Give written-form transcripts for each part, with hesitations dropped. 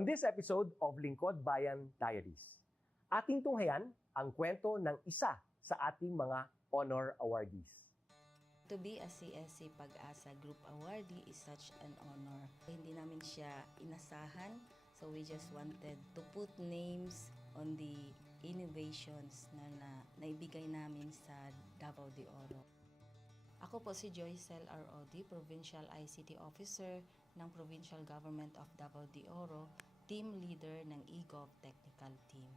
On this episode of Lingkod Bayan Diaries, ating tunghayan ang kwento ng isa sa ating mga honor awardees. To be a CSC Pag-asa Group Awardee is such an honor. Hindi namin siya inasahan, so we just wanted to put names on the innovations na naibigay namin sa Davao de Oro. Ako po si Joycel R.O.D., Provincial ICT Officer ng Provincial Government of Davao de Oro, Team Leader ng eGov Technical Team.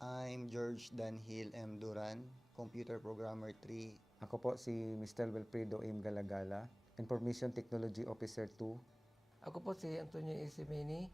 I'm George Danhil M. Duran, Computer Programmer 3. Ako po si Mr. Wilfredo M. Galagala, Information Technology Officer 2. Ako po si Antonio Isimini,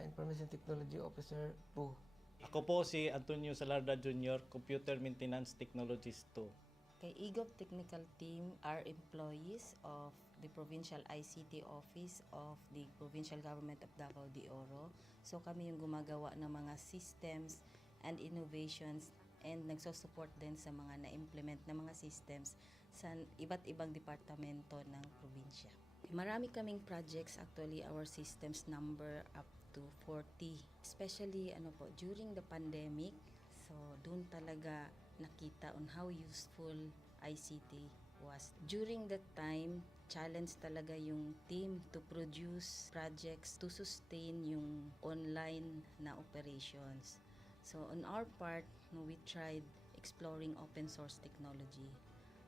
Information Technology Officer 2. Ako po si Antonio Salarda Jr., Computer Maintenance Technologist 2. Kay eGov Technical Team are employees of the Provincial ICT Office of the Provincial Government of Davao de Oro. So kami yung gumagawa ng mga systems and innovations and nagsusupport din sa mga na-implement na mga systems sa iba't ibang departamento ng probinsya. Marami kaming projects, actually our systems number up to 40. Especially during the pandemic, so doon talaga nakita on how useful ICT was. During that time, challenge talaga yung team to produce projects to sustain yung online na operations. So on our part, we tried exploring open source technology.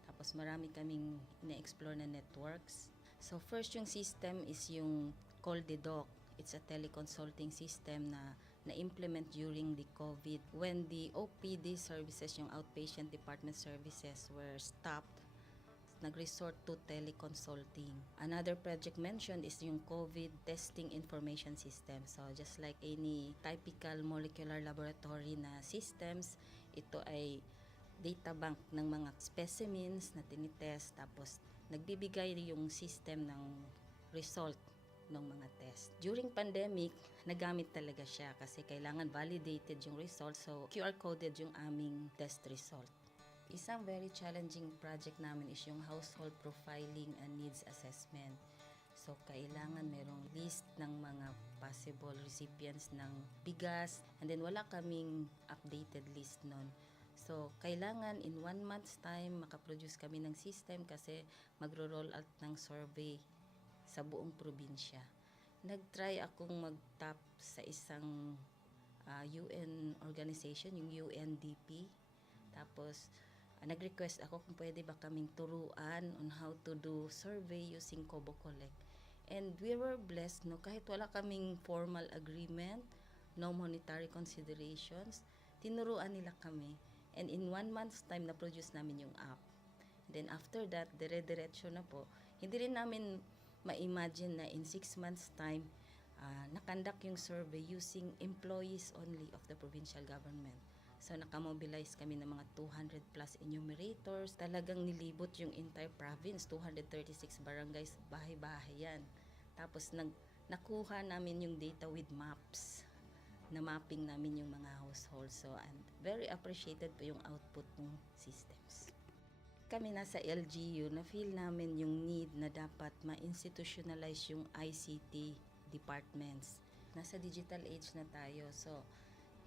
Tapos marami kaming ina-explore na networks. So first yung system is yung CallDedoc. It's a teleconsulting system na na-implement during the COVID. When the OPD services, yung outpatient department services were stopped, nag-resort to teleconsulting. Another project mentioned is yung COVID testing information system. So just like any typical molecular laboratory na systems, ito ay data bank ng mga specimens na tinitest, tapos nagbibigay yung system ng result ng mga test. During pandemic, nagamit talaga siya kasi kailangan validated yung result, so QR coded yung aming test result. Isang very challenging project namin is yung household profiling and needs assessment. So, kailangan merong list ng mga possible recipients ng bigas, and then wala kaming updated list nun. So, kailangan in 1 month's time makaproduce kami ng system kasi magro-roll out ng survey sa buong probinsya. Nag-try akong mag-tap sa isang UN organization, yung UNDP. Tapos, nag-request ako kung pwede ba kaming turuan on how to do survey using Kobo Collect. And we were blessed, kahit wala kaming formal agreement, no monetary considerations, tinuruan nila kami. And in 1 month's time, na-produce namin yung app. And then after that, dire-diretso na po. Hindi rin namin ma-imagine na in 6 months' time, nakandak yung survey using employees only of the provincial government. So, nakamobilize kami ng mga 200 plus enumerators. Talagang nilibot yung entire province, 236 barangays, bahay-bahay yan. Tapos, nakuha namin yung data with maps. Na mapping namin yung mga households. So, and very appreciated po yung output ng systems. Kami nasa LGU, na-feel namin yung need na dapat ma-institutionalize yung ICT departments. Nasa digital age na tayo, so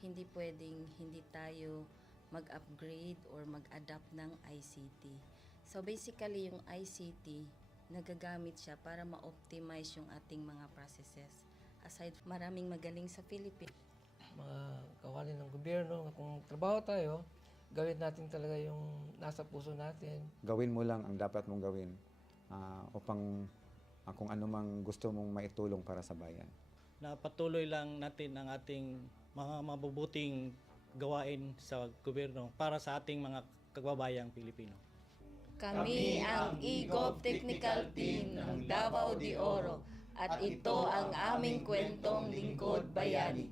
hindi pwedeng hindi tayo mag-upgrade or mag-adapt ng ICT. So basically, yung ICT, nagagamit siya para ma-optimize yung ating mga processes. Aside, maraming magaling sa Philippines. Mga kawali ng gobyerno, kung trabaho tayo, gawin natin talaga yung nasa puso natin. Gawin mo lang ang dapat mong gawin upang kung ano mang gusto mong maitulong para sa bayan. Na patuloy lang natin ang ating mga mabubuting gawain sa gobyerno para sa ating mga kababayang Pilipino. Kami ang eGov Technical Team ng Davao de Oro at ito ang aming kwentong Lingkod Bayani.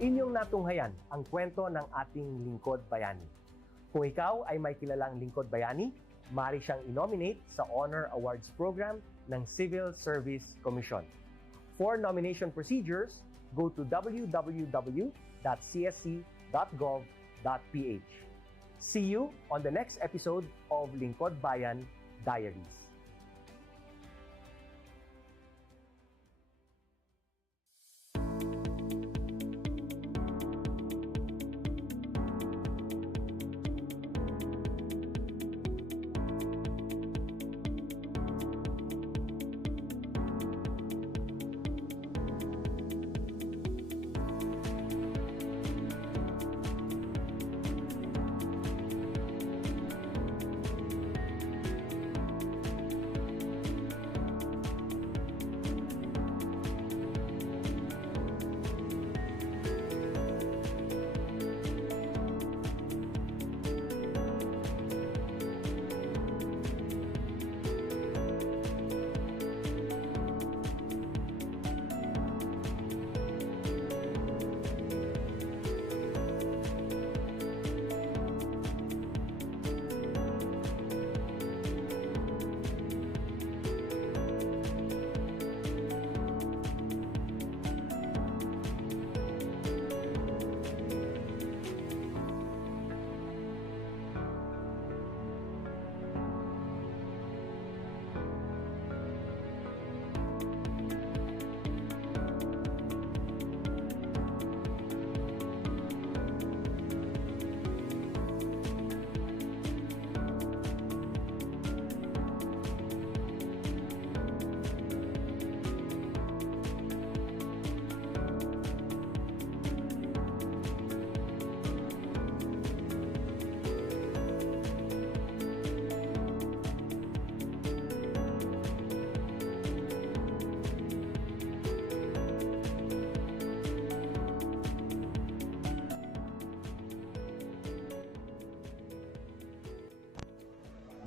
Inyong natunghayan ang kwento ng ating lingkod bayani. Kung ikaw ay may kilalang lingkod bayani, maaari siyang i-nominate sa Honor Awards Program ng Civil Service Commission. For nomination procedures, go to www.csc.gov.ph. See you on the next episode of Lingkod Bayan Diaries.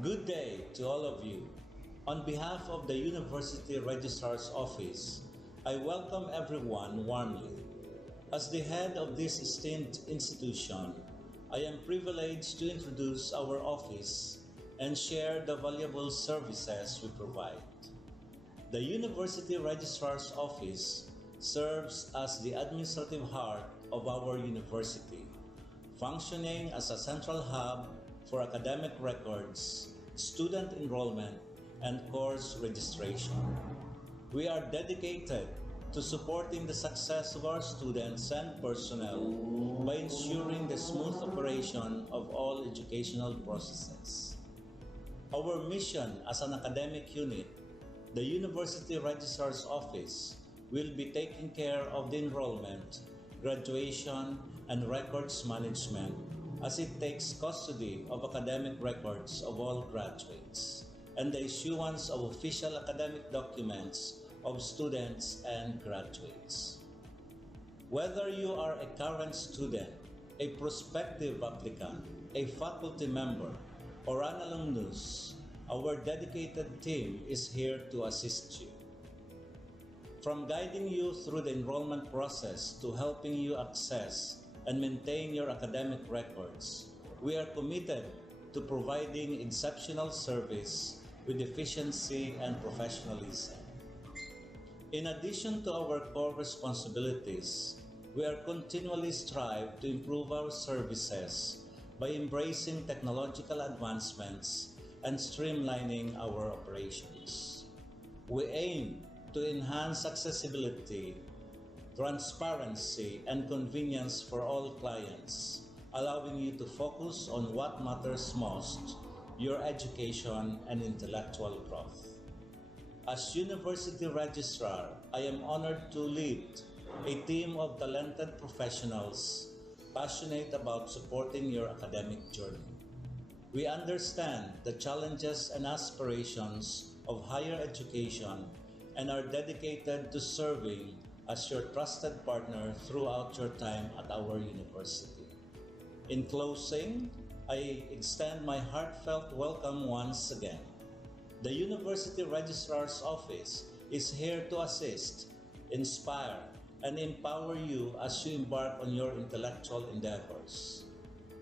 Good day to all of you. On behalf of the University Registrar's Office, I welcome everyone warmly. As the head of this esteemed institution, I am privileged to introduce our office and share the valuable services we provide. The University Registrar's Office serves as the administrative heart of our university, functioning as a central hub for academic records, student enrollment, and course registration. We are dedicated to supporting the success of our students and personnel by ensuring the smooth operation of all educational processes. Our mission as an academic unit, the University Registrar's Office, will be taking care of the enrollment, graduation, and records management as it takes custody of academic records of all graduates and the issuance of official academic documents of students and graduates. Whether you are a current student, a prospective applicant, a faculty member, or an alumnus, our dedicated team is here to assist you. From guiding you through the enrollment process to helping you access and maintain your academic records, we are committed to providing exceptional service with efficiency and professionalism. In addition to our core responsibilities, we are continually strive to improve our services by embracing technological advancements and streamlining our operations. We aim to enhance accessibility, transparency, and convenience for all clients, allowing you to focus on what matters most, your education and intellectual growth. As University Registrar, I am honored to lead a team of talented professionals passionate about supporting your academic journey. We understand the challenges and aspirations of higher education and are dedicated to serving as your trusted partner throughout your time at our university. In closing, I extend my heartfelt welcome once again. The University Registrar's Office is here to assist, inspire, and empower you as you embark on your intellectual endeavors.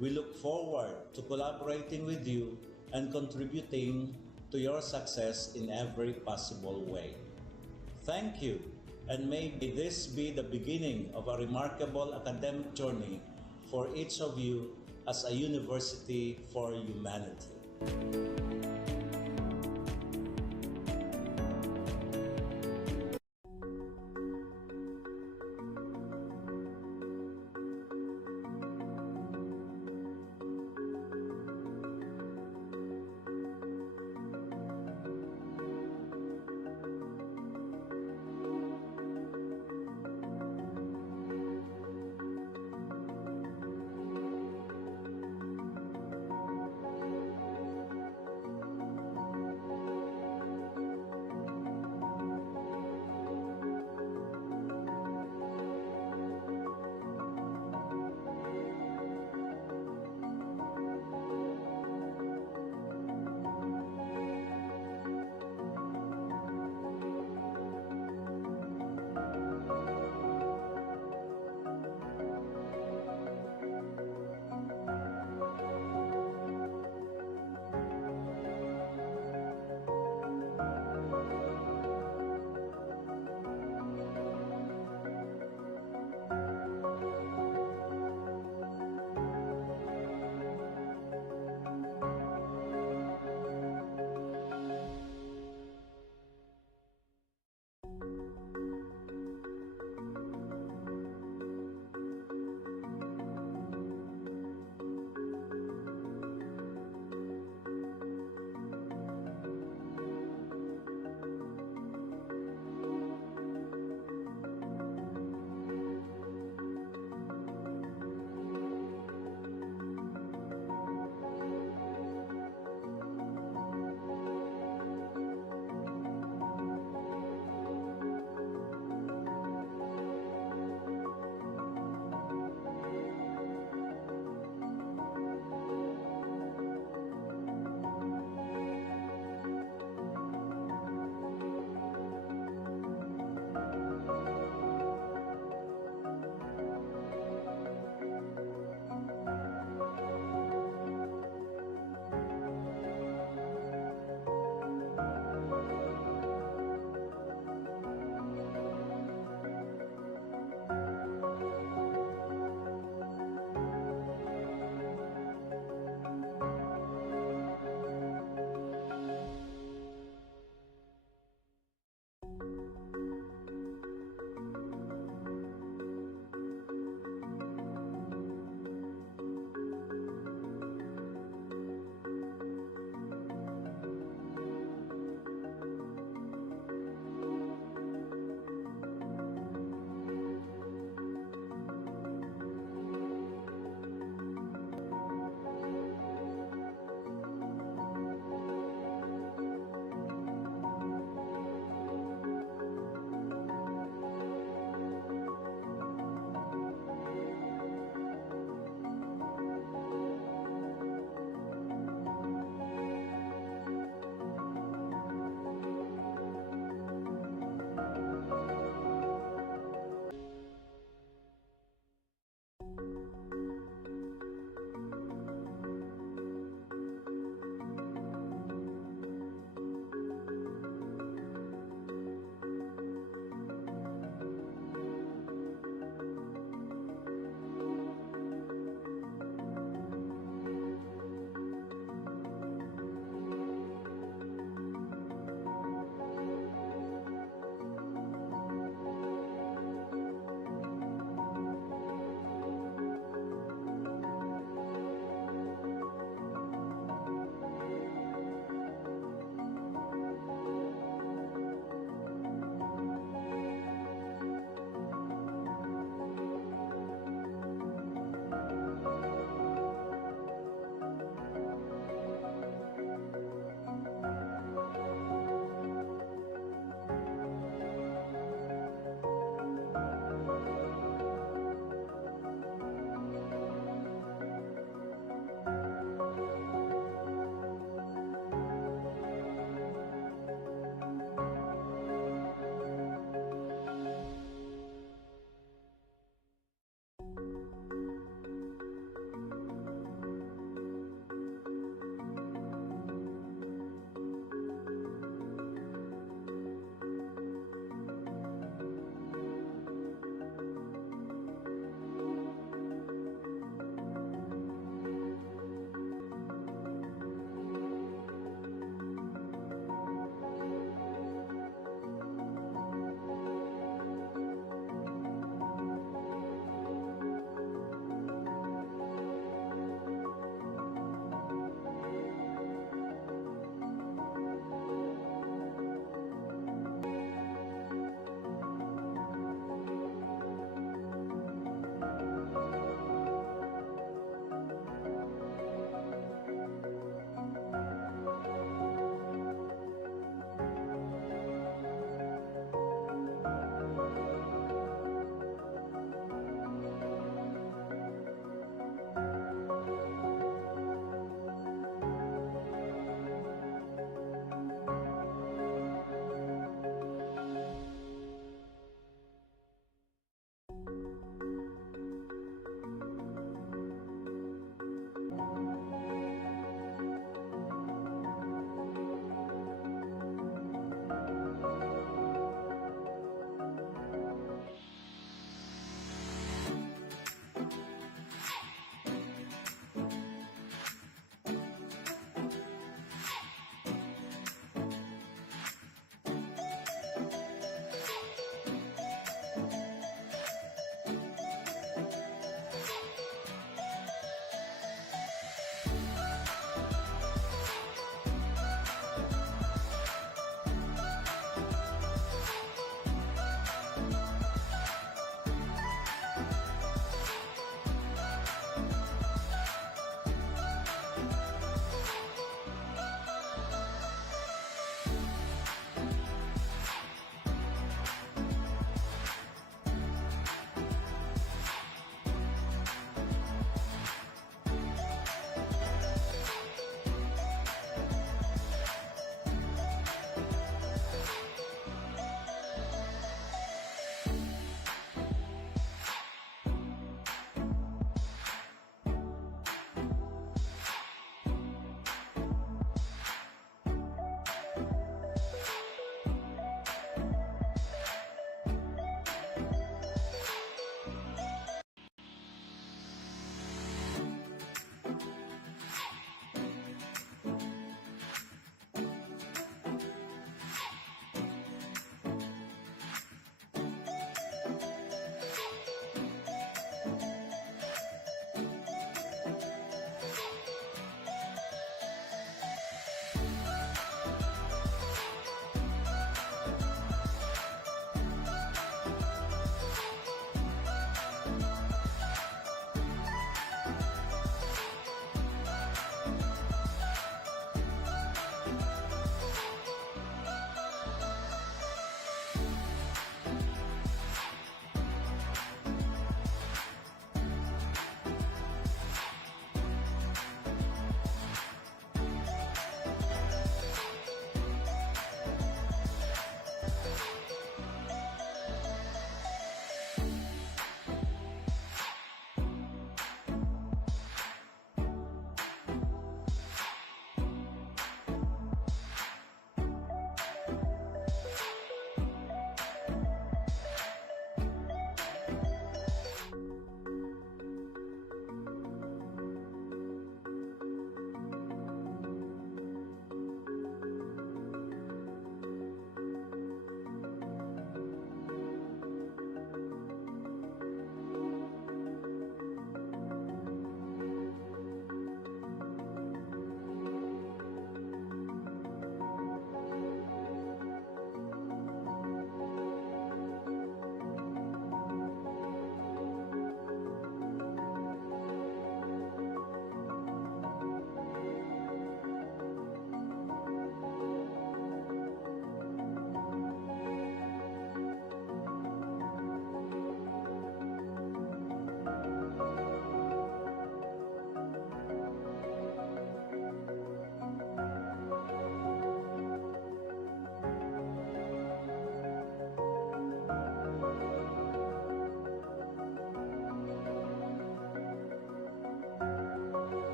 We look forward to collaborating with you and contributing to your success in every possible way. Thank you, and may this be the beginning of a remarkable academic journey for each of you as a university for humanity.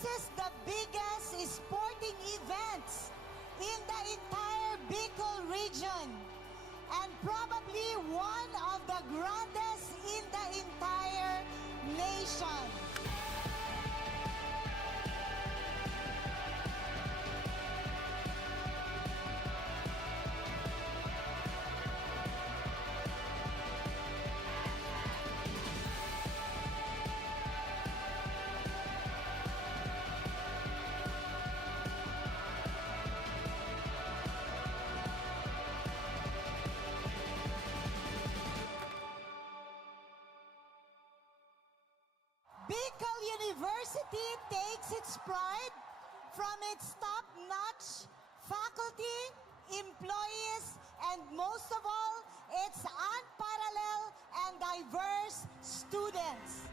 This is the biggest sporting events in the entire Bicol region and probably one of the grandest in the entire nation. Bicol University takes its pride from its top-notch faculty, employees, and most of all, its unparalleled and diverse students.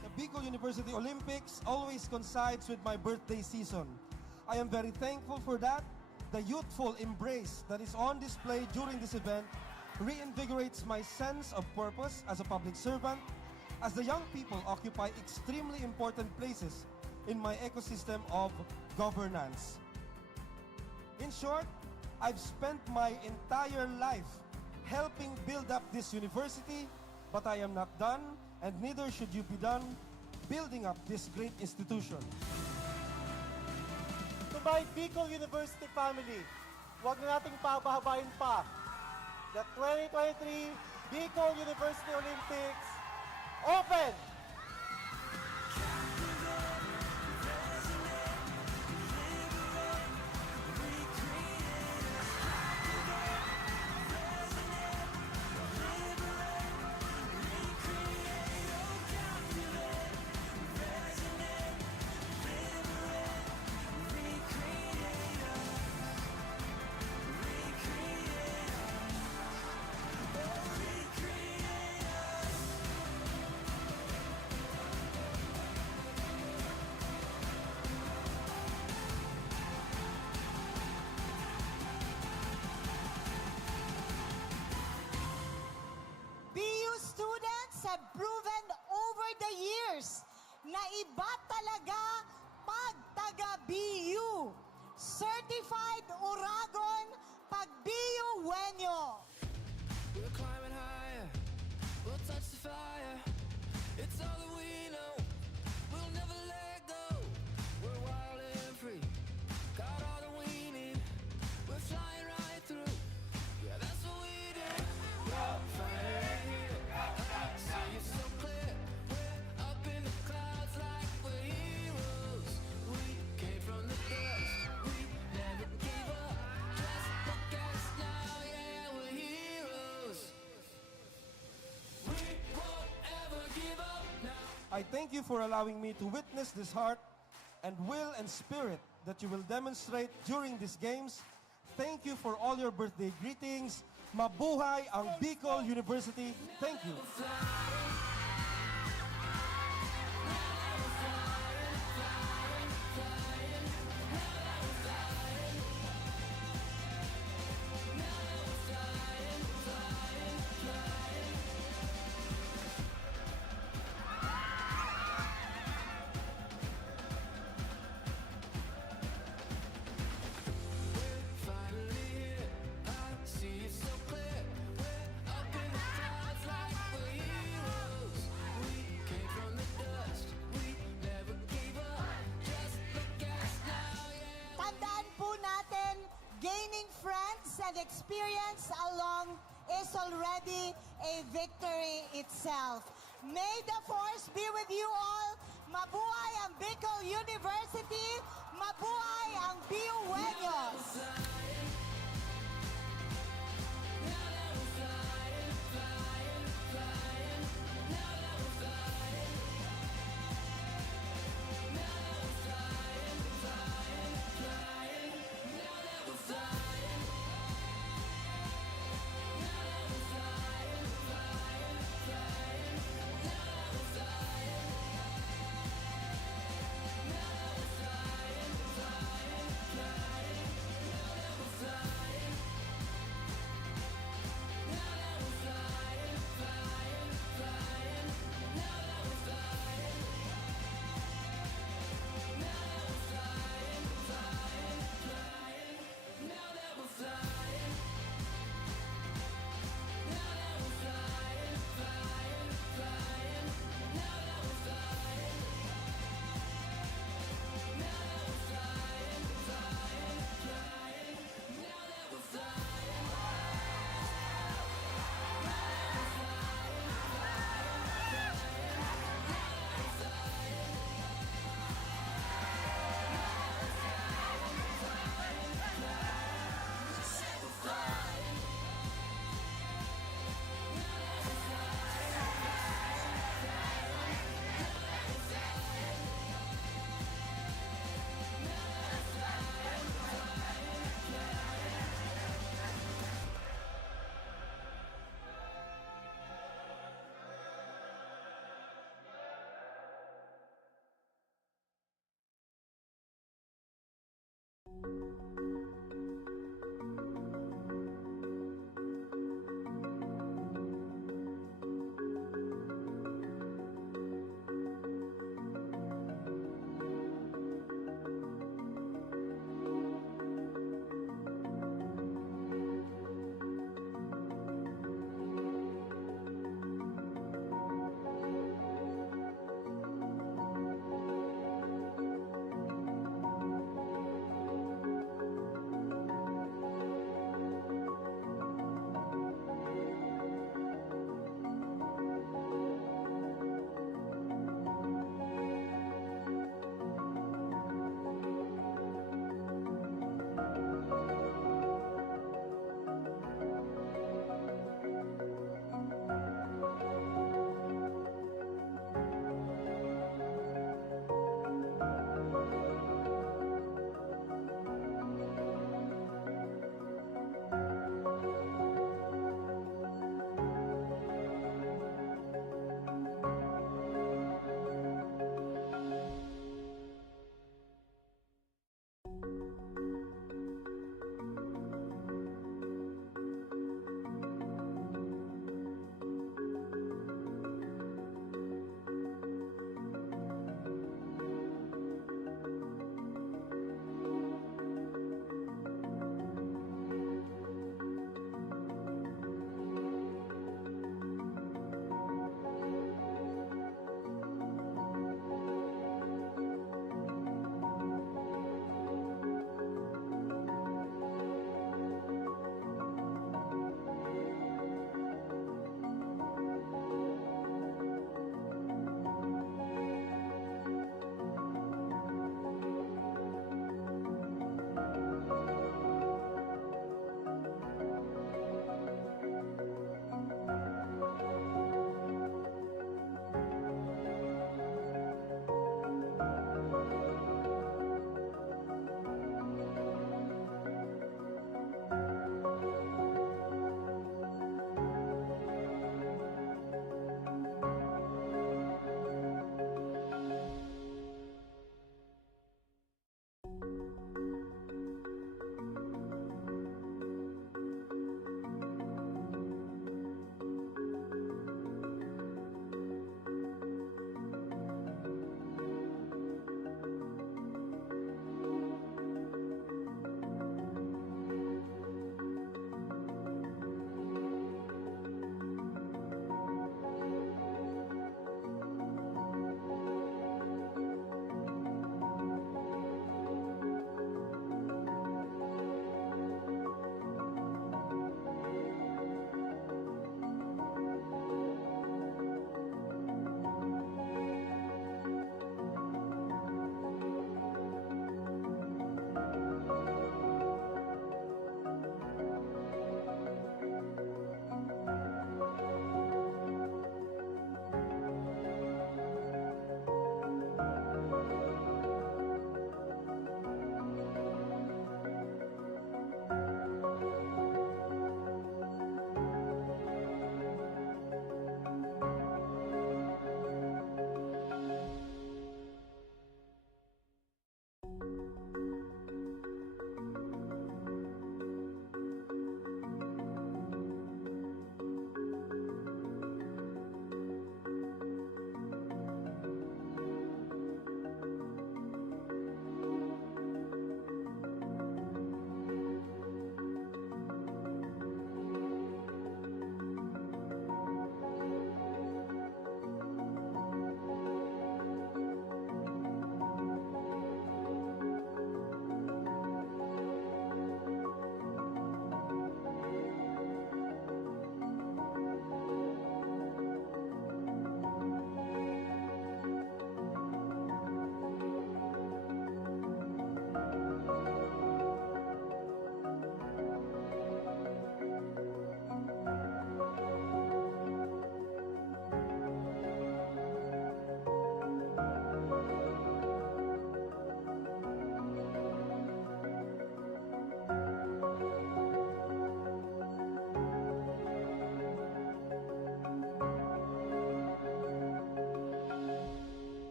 The Bicol University Olympics always coincides with my birthday season. I am very thankful for that. The youthful embrace that is on display during this event reinvigorates my sense of purpose as a public servant, as the young people occupy extremely important places in my ecosystem of governance. In short, I've spent my entire life helping build up this university, but I am not done, and neither should you be done building up this great institution. To my Bicol University family, huwag na nating pabahabain pa. The 2023 Bicol University Olympics open! BU students have proven over the years na iba talaga pag taga-BU. Certified Uragon pag BU Wenyo. We're climbing higher, we'll touch the fire. It's all that we know, we'll never let go. We're wild and free, got all that we need. We're flying right through, yeah, that's what we do. We're finally here, I see it so clear. We're up in the clouds like we're heroes. We came from the dust, we never gave up. Just look at us now, yeah, we're heroes. We won't ever give up now. I thank you for allowing me to witness this heart and will and spirit that you will demonstrate during these games. Thank you for all your birthday greetings. Mabuhay ang Bicol University. Thank you. Finally here, I see it so clear. We're up in the clouds like we're heroes. We came from the dust, we never gave up. Just look at us now, yeah. Tandaan po natin, gaining friends and experience along is already a victory itself. May the force be with you all. Mabuhay ang Bicol University. Mabuhay ang BU Wenyos.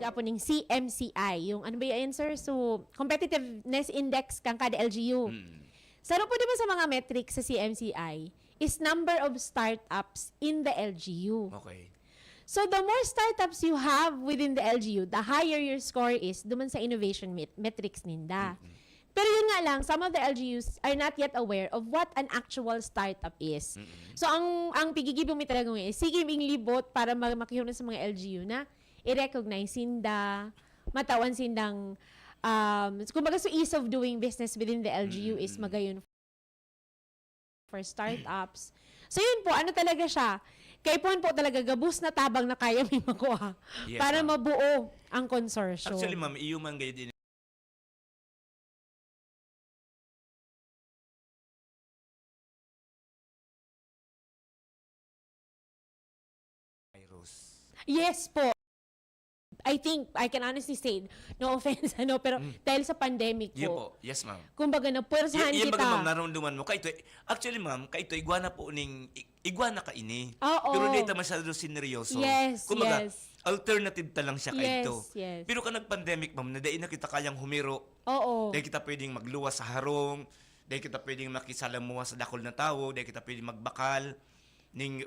gapon ning CMCI, yung ano ba yan, sir? So, Competitiveness Index kang kada LGU. Saro po diba sa mga metrics sa CMCI is number of startups in the LGU. Okay. So, the more startups you have within the LGU, the higher your score is duman sa innovation metrics ninda. Pero yun nga lang, some of the LGUs are not yet aware of what an actual startup is. So, ang pigigibong mi talaga ngayon is, sige ming libot para makihuna sa mga LGU na i-recognize sinda, matawan sindang, kumbaga so ease of doing business within the LGU is magayon for startups. So, yun po, ano talaga siya? Kaya po talaga gabus na tabang na kaya may makuha para mabuo ang consortium. Actually, ma'am, iuman kayo din Yes po. I think, I can honestly say, no offense, pero dahil sa pandemic Yun po, po. Yes, ma'am. kumbaga napwersahan Yan kita. baga, ma'am, naramdaman mo. Actually, ma'am, kaito, iguana po ning, iguana ka ini. Oo. Pero dito masyado sineryoso. Yes, Kumbaga, yes. alternative ta lang siya kaito. Yes. Pero ka nag-pandemic, ma'am, na dahil na kita kayang humiro. Oo. Dahil kita pwedeng magluwas sa harong. Dahil kita pwedeng makisalamuha sa dakol na tao. Dahil kita pwedeng magbakal ning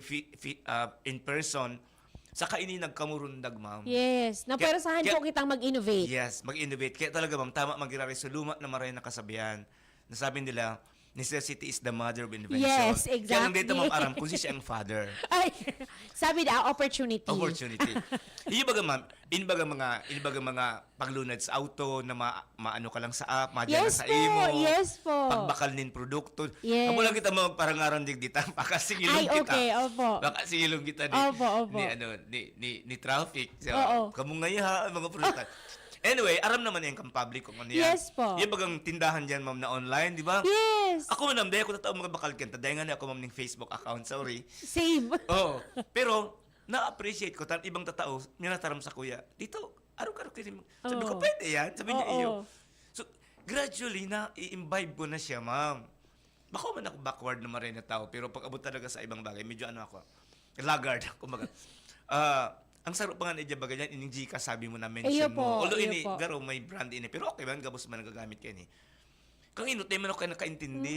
in person. Saka ini nagkamurundag, ma'am. Yes. Napwersahan po kitang mag-innovate. Yes, mag-innovate. Kaya talaga, ma'am, tama magira-resoluma na maray na kasabihan. Nasabi nila, necessity is the mother of invention. Yes, exactly. Kaya lang dito, ma'am, aram kung siya ang father. Ay, sabi na, opportunity. Opportunity. Yung baga, ma'am, inbaga mga paglunad sa auto na maano ka lang sa app, madyan Yes na sa po, imo. yes po. Pagbakal nin produkto. Yes. Amo lang kita mga parangaran dig dita, baka sigilong Ay, kita. okay, opo. Baka sigilong kita Opo. ni traffic. So, Oo. Kamu ngayon mga produkto. Anyway, aram naman yung public kung ano yan. Yes po. Yung bagang tindahan dyan, ma'am, na online, di ba? Yes. Ako, ma'am, dahil ako tatawag mga bakal kanta. Dahil nga na ako, ma'am, ng Facebook account. Sorry. Same. Oo. Pero, na-appreciate ko. Ibang tatao, minataram sa kuya. Dito, araw-araw kayo. Sabi ko, pwede yan. Sabi niya, iyo. So, gradually, na-imbibe ko na siya, ma'am. Baka man ako backward na maray na tao. Pero pag abot talaga sa ibang bagay, medyo ano ako, laggard. Kumbaga, ang sarap pa nga na bagay yan, ining Gika sabi mo na mention mo. Although ini, garo, may brand ini. Pero okay man, gabos man nagagamit kayo ni. Kang inutay man ako kayo nakaintindi.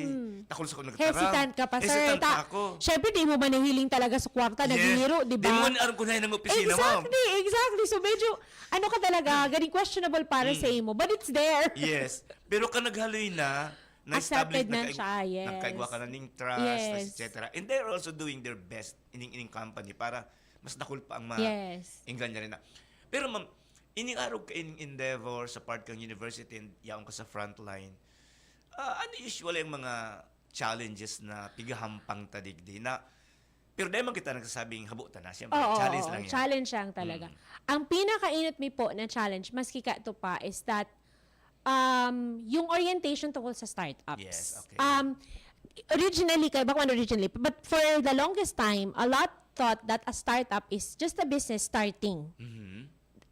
Takol sa ko nagtara. Hesitant ka pa, sir. Hesitant pa ako. Siyempre, di mo ba nahiling talaga sa kwarta, naghihiro, di ba? Di mo na ko na ng opisina, ma'am. Exactly. So, medyo, ano ka talaga, galing questionable para sa imo. But it's there. Yes. Pero ka naghaloy Accepted na siya, yes. Nagkaigwa ka na ng trust, Yes. etc. And they're also doing their best ining company para mas dakul pa ang inggan niya rin na. Pero ma'am, ining araw ka ining endeavor sa part kang university and yaong ka sa frontline, ano usually ang mga challenges na pigahampang tadigdi na pero dahil man kita nagsasabing habutan na, siyempre, challenge lang yan. Challenge lang talaga. Ang pinakainit mi po na challenge, maski ka ito pa, is that yung orientation tungkol sa startups. Yes, okay. Originally, but for the longest time, a lot thought that a startup is just a business starting.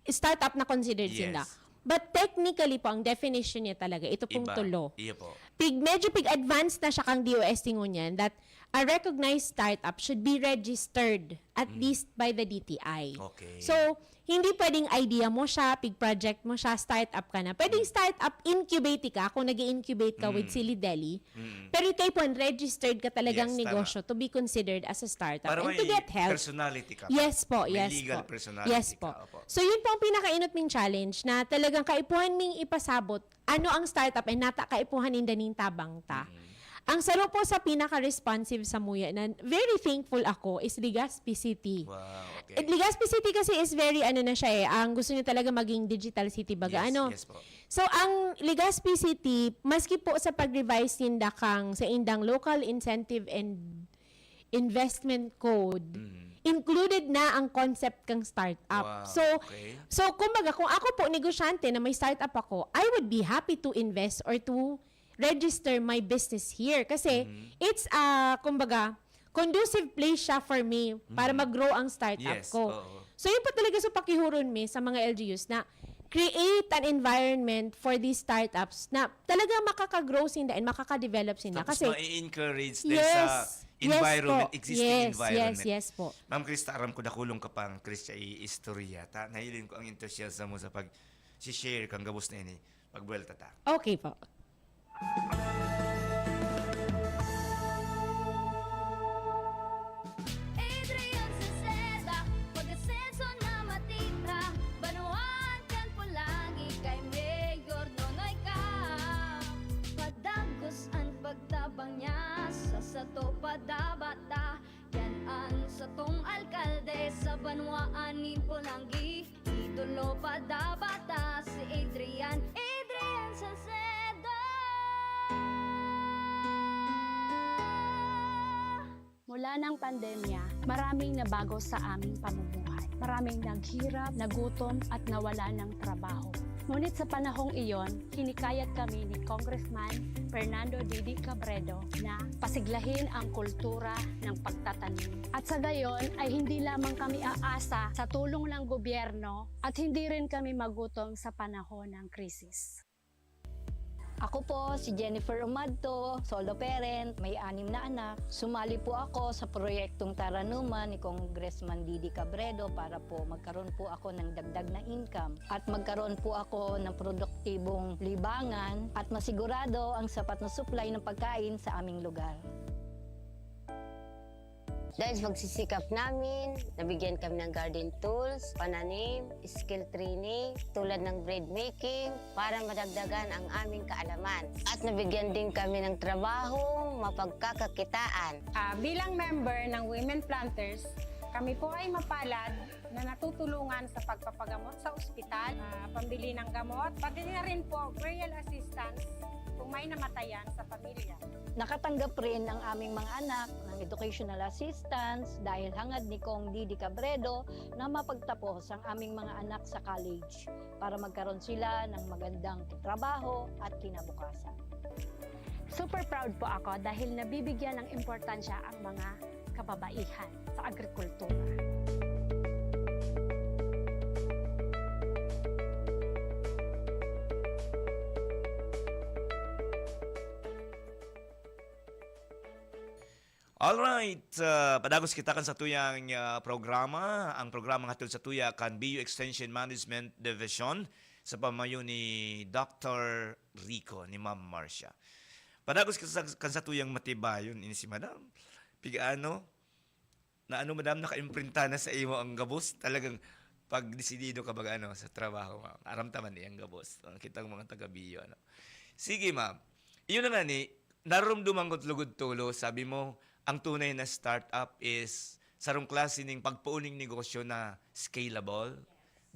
Startup na considered sila. But technically po, ang definition niya talaga, ito pong tulo. Iya po. Medyo advanced na siya kang DOS tingunyan that a recognized startup should be registered at least by the DTI. Okay. So, hindi pwedeng idea mo siya, project mo siya, startup ka na. Pwedeng startup, incubate ka kung nag-incubate ka with Silly Deli. Pero kay po, registered ka talagang negosyo to be considered as a startup Para and to get help. Personality ka. Yes po, may yes legal po. personality Yes po. ka. Opo. So yun po ang pinakainot ming challenge na talagang kaipuhan ming ipasabot ano ang startup ay nata kaipuhan indaning tabang ta. Ang saro po sa pinaka-responsive sa Muya na very thankful ako is Legazpi City. Wow, okay. Legazpi City kasi is very na siya ang gusto niya talaga maging digital city baga Yes po. So ang Legazpi City maski po sa pag-revise ninda kang sa indang local incentive and investment code included na ang concept kang startup. Wow, okay. So kumbaga kung ako po negosyante na may startup ako, I would be happy to invest or to register my business here kasi it's kumbaga conducive place siya for me para mag-grow ang startup ko. So yun po talaga sa pakihuron mi sa mga LGUs na create an environment for these startups na talaga makaka-grow sila and makaka-develop sila. Tapos Kasi, ma-encourage din sa environment, po. existing environment. Yes po. Ma'am Krista, aram ko nakulong ka pang Krista i-istorya. Nahilin ko ang enthusiasm mo sa pag-share kang gabos na ini. Pagbuelta ta. Okay po. Adrian Salceda, pag-asenso na matitra, Banuan kan po lagi kay Mayor Nonoy ka. Padagos ang pagtabang niya, sa sato padabata, yan ang satong alkalde sa Banuan ni Pulangi. Idolo padabata si Adrian Salceda. Mula ng pandemya, maraming nabago sa aming pamumuhay. Maraming naghirap, nagutom at nawala ng trabaho. Ngunit sa panahong iyon, hinikayat kami ni Congressman Fernando Didi Cabredo na pasiglahin ang kultura ng pagtatanim. At sa gayon ay hindi lamang kami aasa sa tulong ng gobyerno at hindi rin kami magutom sa panahon ng krisis. Ako po si Jennifer Umadto, solo parent, may 6 na anak. Sumali po ako sa proyektong Taranuman ni Congressman Didi Cabredo para po magkaroon po ako ng dagdag na income at magkaroon po ako ng produktibong libangan at masigurado ang sapat na supply ng pagkain sa aming lugar. Dahil sa pagsisikap namin, nabigyan kami ng garden tools, pananim, skill training, tulad ng bread making, para madagdagan ang aming kaalaman. At nabigyan din kami ng trabaho, mapagkakakitaan. Bilang member ng Women Planters, kami po ay mapalad na natutulungan sa pagpapagamot sa ospital, pambili ng gamot, pati na rin po burial assistance kung may namatayan sa pamilya. Nakatanggap rin ang aming mga anak ng educational assistance dahil hangad ni Kong Didi Cabredo na mapagtapos ang aming mga anak sa college para magkaroon sila ng magandang trabaho at kinabukasan. Super proud po ako dahil nabibigyan ng importansya ang mga kababaihan sa agrikultura. Alright, padagos kita kan sa tuyang programa. Ang programa hatod sa tuya kan BU Extension Management Division sa pamayo ni Dr. Rico, ni Ma'am Marcia. Padagos kita kan sa tuyang matibayon ini si Madam. Pigaano na Madam naka-imprinta na sa imo ang gabos. Talagang pag desidido ka ba sa trabaho, Ma'am. Aramtaman ni ang gabos. Kitang mga taga-BU Sige, Ma'am. Iyon na nga ni narumduman ko't lugod tulo, sabi mo, ang tunay na startup is sarong klase ning pagpuuning negosyo na scalable,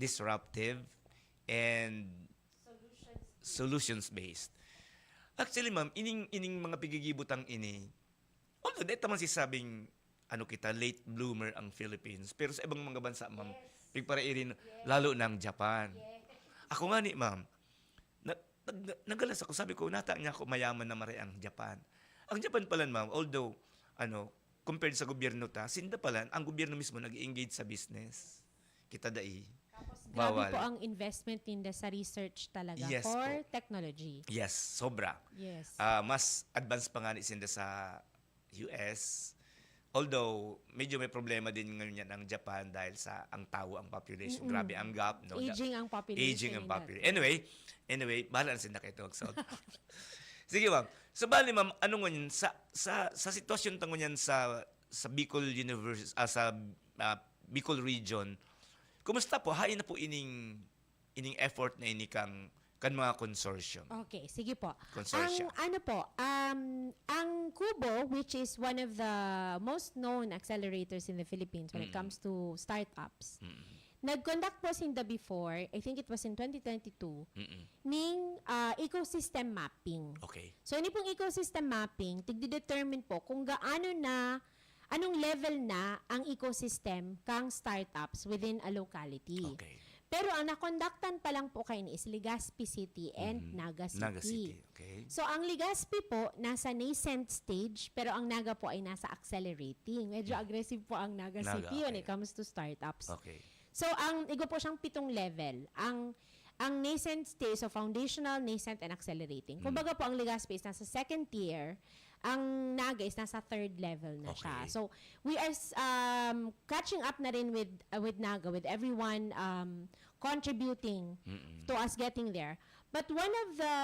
disruptive, and solutions-based. Actually, ma'am, ining mga pigigibutang ini, although dito man si sabing, kita, late bloomer ang Philippines, pero sa ibang mga bansa, ma'am, pigparairin, lalo ng Japan. Ako nga ni, ma'am, nagalas ako, sabi ko, nata niya ako mayaman na mare ang Japan. Ang Japan pala, ma'am, although, compared sa gobyerno sinda pala, ang gobyerno mismo nag-engage sa business. Kita dai. Tapos grabe po ang investment nila sa research talaga for technology. Yes, sobra. Yes. Mas advanced pa nga ni sinda sa US. Although, medyo may problema din ngayon yan ang Japan dahil sa ang tao, ang population. Grabe ang gap. No? Aging ang population. Aging ang population. Anyway, bahala na sinda kayo mag-solve. Sige, ma'am. So, bali, ma'am, ano ngunyan, sa sitwasyon tango niyan sa Bicol University, sa Bicol region, kumusta po? Hain na po ining effort na ini kang mga consortium. Okay, sige po. Consortia. Ang Kubo, which is one of the most known accelerators in the Philippines when it comes to startups, nag-conduct po sinda before, I think it was in 2022, ning ecosystem mapping. Okay. So, ini pong ecosystem mapping, tigde-determine po kung anong level na ang ecosystem kang startups within a locality. Okay. Pero ang nakondaktan pa lang po kayo is Legazpi City and Naga City. Naga City, okay. So, ang Legazpi po, nasa nascent stage, pero ang Naga po ay nasa accelerating. Medyo aggressive po ang Naga City when it comes to startups. Okay. So, igo po siyang 7 level. Ang ang nascent stage, so foundational, nascent, and accelerating. Kumbaga po, ang Legazpi is nasa second tier, ang Naga is nasa third level na siya. So, we are catching up na rin with Naga, with everyone contributing to us getting there. But one of the,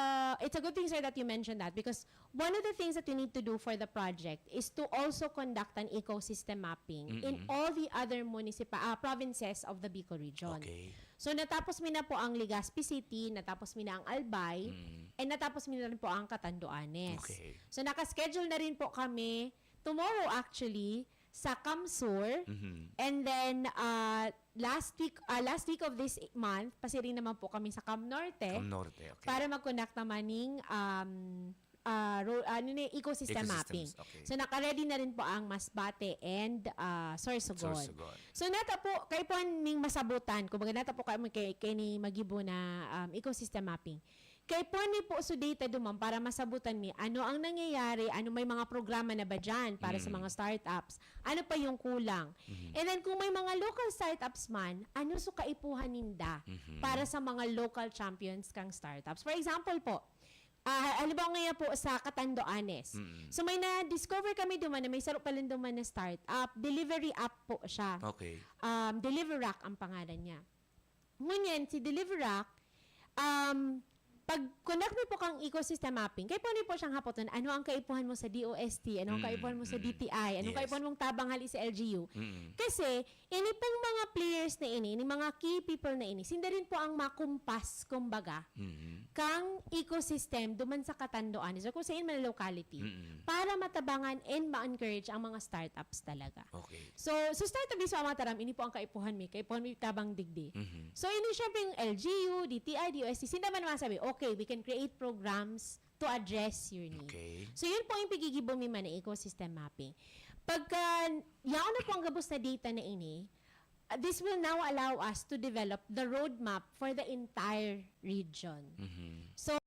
it's a good thing, sir, that you mentioned that, because one of the things that we need to do for the project is to also conduct an ecosystem mapping in all the other provinces of the Bicol region. So natapos mi na po ang Legazpi City, natapos mi na ang Albay, and natapos mi na rin po ang Catanduanes. So nakaschedule na rin po kami tomorrow actually sa Kamsur, and then last week of this month pasiring naman po kami sa Cam Norte, para mag-conduct naman ng ecosystem mapping. So naka-ready na rin po ang Masbate and Sorsogon. So nata po kay po ning masabutan, kumbaga nata po kay ni magibo na ecosystem mapping. Kay po ni po so data duman para masabutan mi ano ang nangyayari, ano may mga programa na ba dyan para sa mga startups, ano pa yung kulang. And then kung may mga local startups man, ano so kaipuhan ninda para sa mga local champions kang startups. For example po, halimbawa ngayon po sa Catanduanes. So may na-discover kami duman na may saro pala duman na startup, delivery app po siya. Deliverack ang pangalan niya. Ngunyan, si Deliverack, pag conduct mo po kang ecosystem mapping, kaya po po siyang hapoton, ano ang kaipuhan mo sa DOST, ano ang kaipuhan mo sa DTI, ano ang kaipuhan mong tabang hali sa LGU. Kasi, ini pong mga players na ini mga key people na ini, sinda rin po ang makumpas, kumbaga, kang ecosystem duman sa Catanduanes, or kung sa man locality, para matabangan and ma-encourage ang mga startups talaga. So startup di sa amataram, ini po ang kaipuhan mi tabang digdi. So, ini syempre yung LGU, DTI, DOST, sinda man masabi, okay, we can create programs to address your need. So, yun po yung pagigibong mi man na ecosystem mapping. Pagka, yaon na po ang gabos na data na ini, this will now allow us to develop the roadmap for the entire region. So,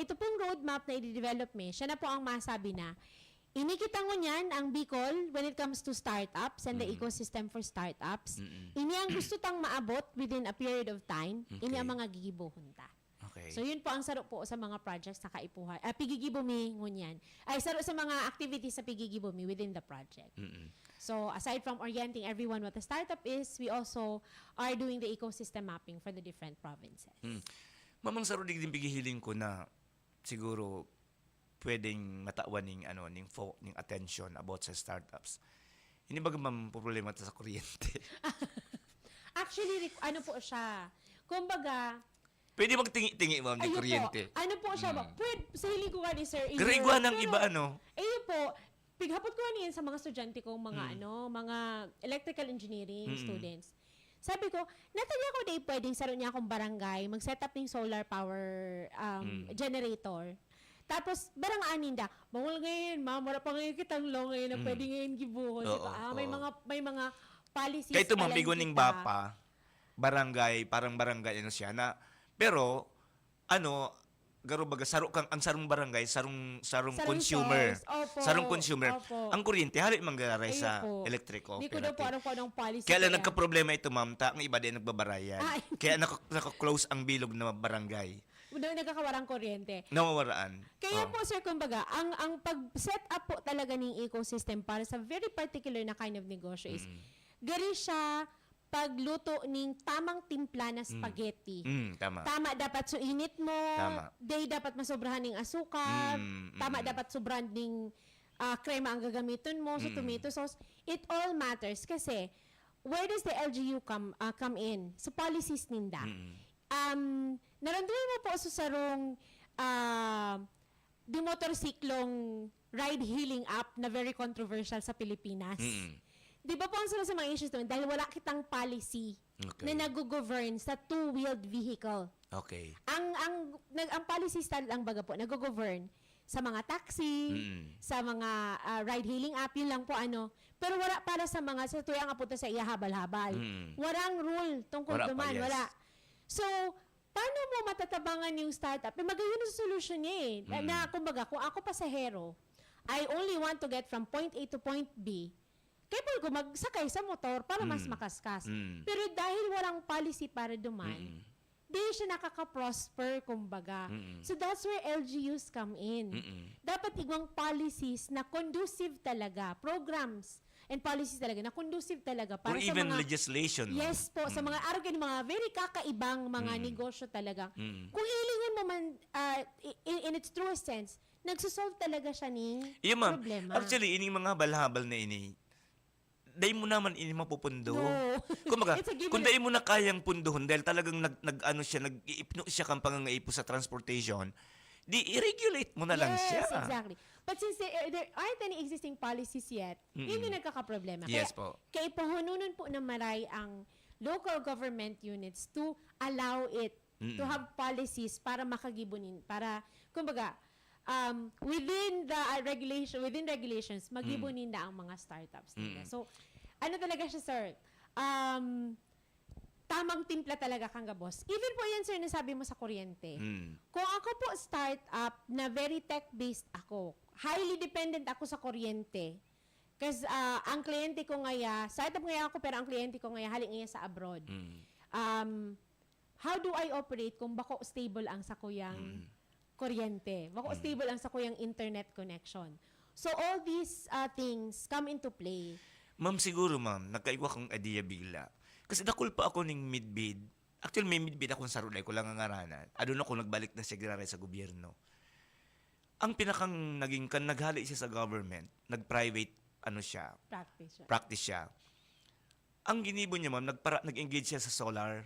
ito pong roadmap na i-develop mi, siya na po ang masabi na, inikita ngo niyan ang Bicol when it comes to startups and the ecosystem for startups. Ini ang gusto tang maabot within a period of time. Ini ang mga gigibohon ta. So yun po ang saro po sa mga projects na kaipuhan. Pigigibomi ngunyan. Ay saro sa mga activities sa pigigibomi within the project. So aside from orienting everyone what a startup is, we also are doing the ecosystem mapping for the different provinces. Mamang saro din pigihiling ko na siguro pwedeng matawan ning ning attention about sa startups. Hindi ba ma'am problema ta sa kuryente? Actually, ano po siya? Kumbaga, pwede magtingi-tingi ma'am ng kuryente. Po, ano po siya ba? Pwede, sa hiling ko nga ni Sir. Garigwa ng iba po, pighapot ko niyan sa mga estudyante kong mga mga electrical engineering students. Sabi ko, natanya ko day pwedeng saro niya akong barangay, mag-set up ng solar power generator. Tapos, barang aninda, mawal ngayon, mara pa ngayon kitang long ngayon na pwede ngayon gibuhon. May mga policies. Kaya ito mamigoning bapa, barangay, parang barangay siya na, pero, garo baga, ang sarong barangay, sarong consumer. Sarong consumer. Ang kuryente, hali manggaray sa electric Hindi ko daw po anong policy. Kaya lang nagka-problema ito, ma'am, ang iba din nagbabarayan. Kaya naka-close ang bilog na barangay. Nagkakawarang kuryente. Nawawaraan. Kaya po, sir, kumbaga, ang pag-set up po talaga ng ecosystem para sa very particular na kind of negosyo is, gari siya pagluto ng tamang timpla na spaghetti. Tama dapat suinit mo. Day dapat masobrahan ng asukal. Tama dapat sobrahan ng krema ang gagamitin mo. So, tomato sauce. It all matters kasi where does the LGU come in? So, policies ninda. Naranduin mo po sa sarong di motorsiklong ride-hailing app na very controversial sa Pilipinas. Di ba po ang sa mga issues doon? Dahil wala kitang policy na nag-govern sa two-wheeled vehicle. Ang policy style ang baga po, nag-govern sa mga taxi, sa mga ride-hailing app, yun lang po Pero wala para sa mga, sa tuya nga po sa iya habal-habal. Walang rule tungkol duman, wala. So, paano mo matatabangan yung startup? Magayon ang solution niya Na kumbaga, kung ako pasahero, I only want to get from point A to point B, capable ko magsakay sa motor para mas makaskas. Pero dahil walang policy para duman, di siya nakaka-prosper, kumbaga. So that's where LGUs come in. Dapat igwang policies na conducive talaga, programs and policies talaga na conducive talaga para Or sa even mga legislation. yes po, sa mga araw mga very kakaibang mga negosyo talaga. Kung ilingon mo man in its truest sense, nagsosolve talaga siya ng Iya, ma'am. problema. Actually, ining mga balhabal na ini, dahil mo naman ini mapupundo. No. Kumbaga, It's a given. kung dahil mo na kayang pundohon, dahil talagang nag-iipno siya kang pangangaipo sa transportation, di i-regulate mo na lang siya. Yes, exactly. But since there aren't any existing policies yet, yun yung nagkakaproblema. Yes Kaya, po. Kaya ipahununan po ng maray ang local government units to allow it to have policies para makagibunin, para, kumbaga, within the regulations, magibunin na ang mga startups nila. So, ano talaga siya, sir? Tamang timpla talaga kang boss. Even po yan, sir, nasabi mo sa kuryente. Kung ako po startup na very tech-based ako, highly dependent ako sa kuryente. Kasi ang kliyente ko ngaya, startup ngaya ako, pero ang kliyente ko ngaya, haling ngaya sa abroad. How do I operate kung bako stable ang sakuyang kuryente? Bako stable ang sakuyang internet connection. So all these things come into play. Ma'am, siguro ma'am, nagkaigwa kong idea bigla. Kasi dakul pa ako ng midbid. Actually, may midbid akong sarulay ko lang ang ngaranan. Adun ako nagbalik na siya graray sa gobyerno. Ang pinakang naging naghali siya sa government, nag-private, practice siya. Ang ginibo niya, ma'am, nag-engage siya sa solar.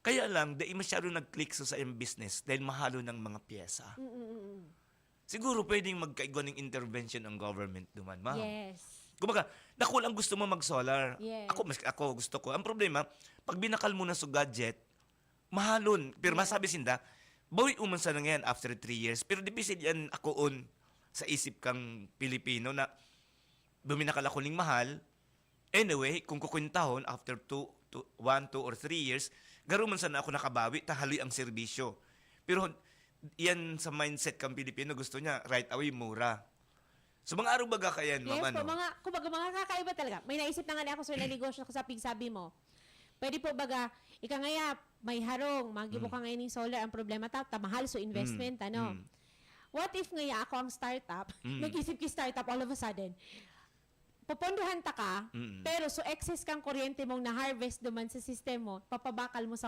Kaya lang, dahil masyado nag-click sa iyong business dahil mahalo ng mga pyesa. Siguro pwedeng magkaigwa ng intervention ang government duman, ma'am. Yes. Kumbaga, naku lang gusto mo mag-solar. Yes. Ako gusto ko. Ang problema, pag binakal mo na sa gadget, mahalon. Pero masabi sinda, bawi umansa na ngayon after 3 years. Pero di bisid yan ako sa isip kang Pilipino na buminakal ako ng mahal. Anyway, kung kukwintahon, after 1, 2, or 3 years, garo man sana ako nakabawi, tahaloy ang serbisyo. Pero yan sa mindset kang Pilipino, gusto niya right away, mura. So mga araw baga kayan, ma'am, Yes po, mga kakaiba talaga. May naisip na nga ako, sir, na negosyo ko sa pigsabi mo. Pwede po baga, ika ngaya, may harong, magibo ka ngayon ng solar, ang problema mahal so investment, What if ngaya ako ang startup, nag-isip ki startup all of a sudden, pupondohan ta ka, pero so excess kang kuryente mong na-harvest duman sa system mo, papabakal mo sa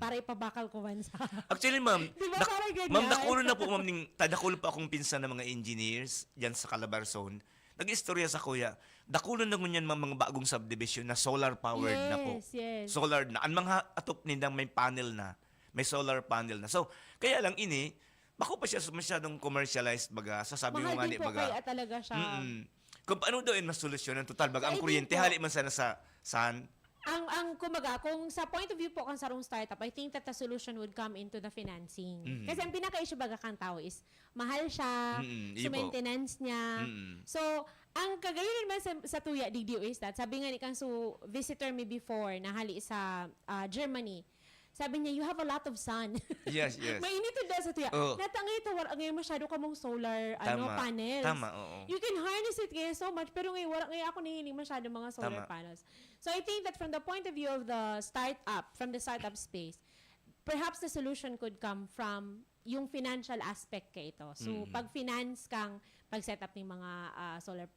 para ipabakal ko man sa... Actually, ma'am, Diba parang ganyan? ma'am, nakulo na po, ma'am, tadakulo pa akong pinsan ng mga engineers dyan sa Calabarzon. Nag-istorya sa kuya. Dakulo na ngunyan mga bagong subdivision na solar powered na po. Yes. Solar na. Ang mga atop nindang may panel na. May solar panel na. So, kaya lang bako pa siya masyadong commercialized baga. Sasabi mo nga Mahal din po baga. kaya talaga siya. Kung paano daw mas solusyonan total baga ang Ay, kuryente din po. hali man sana sa saan. Kumbaga, kung sa point of view po kang sarong startup, I think that the solution would come into the financing. Kasi ang pinaka-issue baga kang tao is, mahal siya, so maintenance niya. So, ang kagayon naman sa tuya, DDO is that, sabi nga ni kang visitor me before, nahali sa Germany, sabi niya, you have a lot of sun. Yes, yes. Mainit daw sa tuya. Oo. Natangay ito, ngayon masyado ka mong solar panels. Tama, oo. You can harness it ngayon so much, pero ngayon ako nahiling masyado mga solar panels. So I think that from the point of view of the from the startup space, perhaps the solution could come from yung financial aspect kay ito. So pag finance kang pag-set up ng mga solar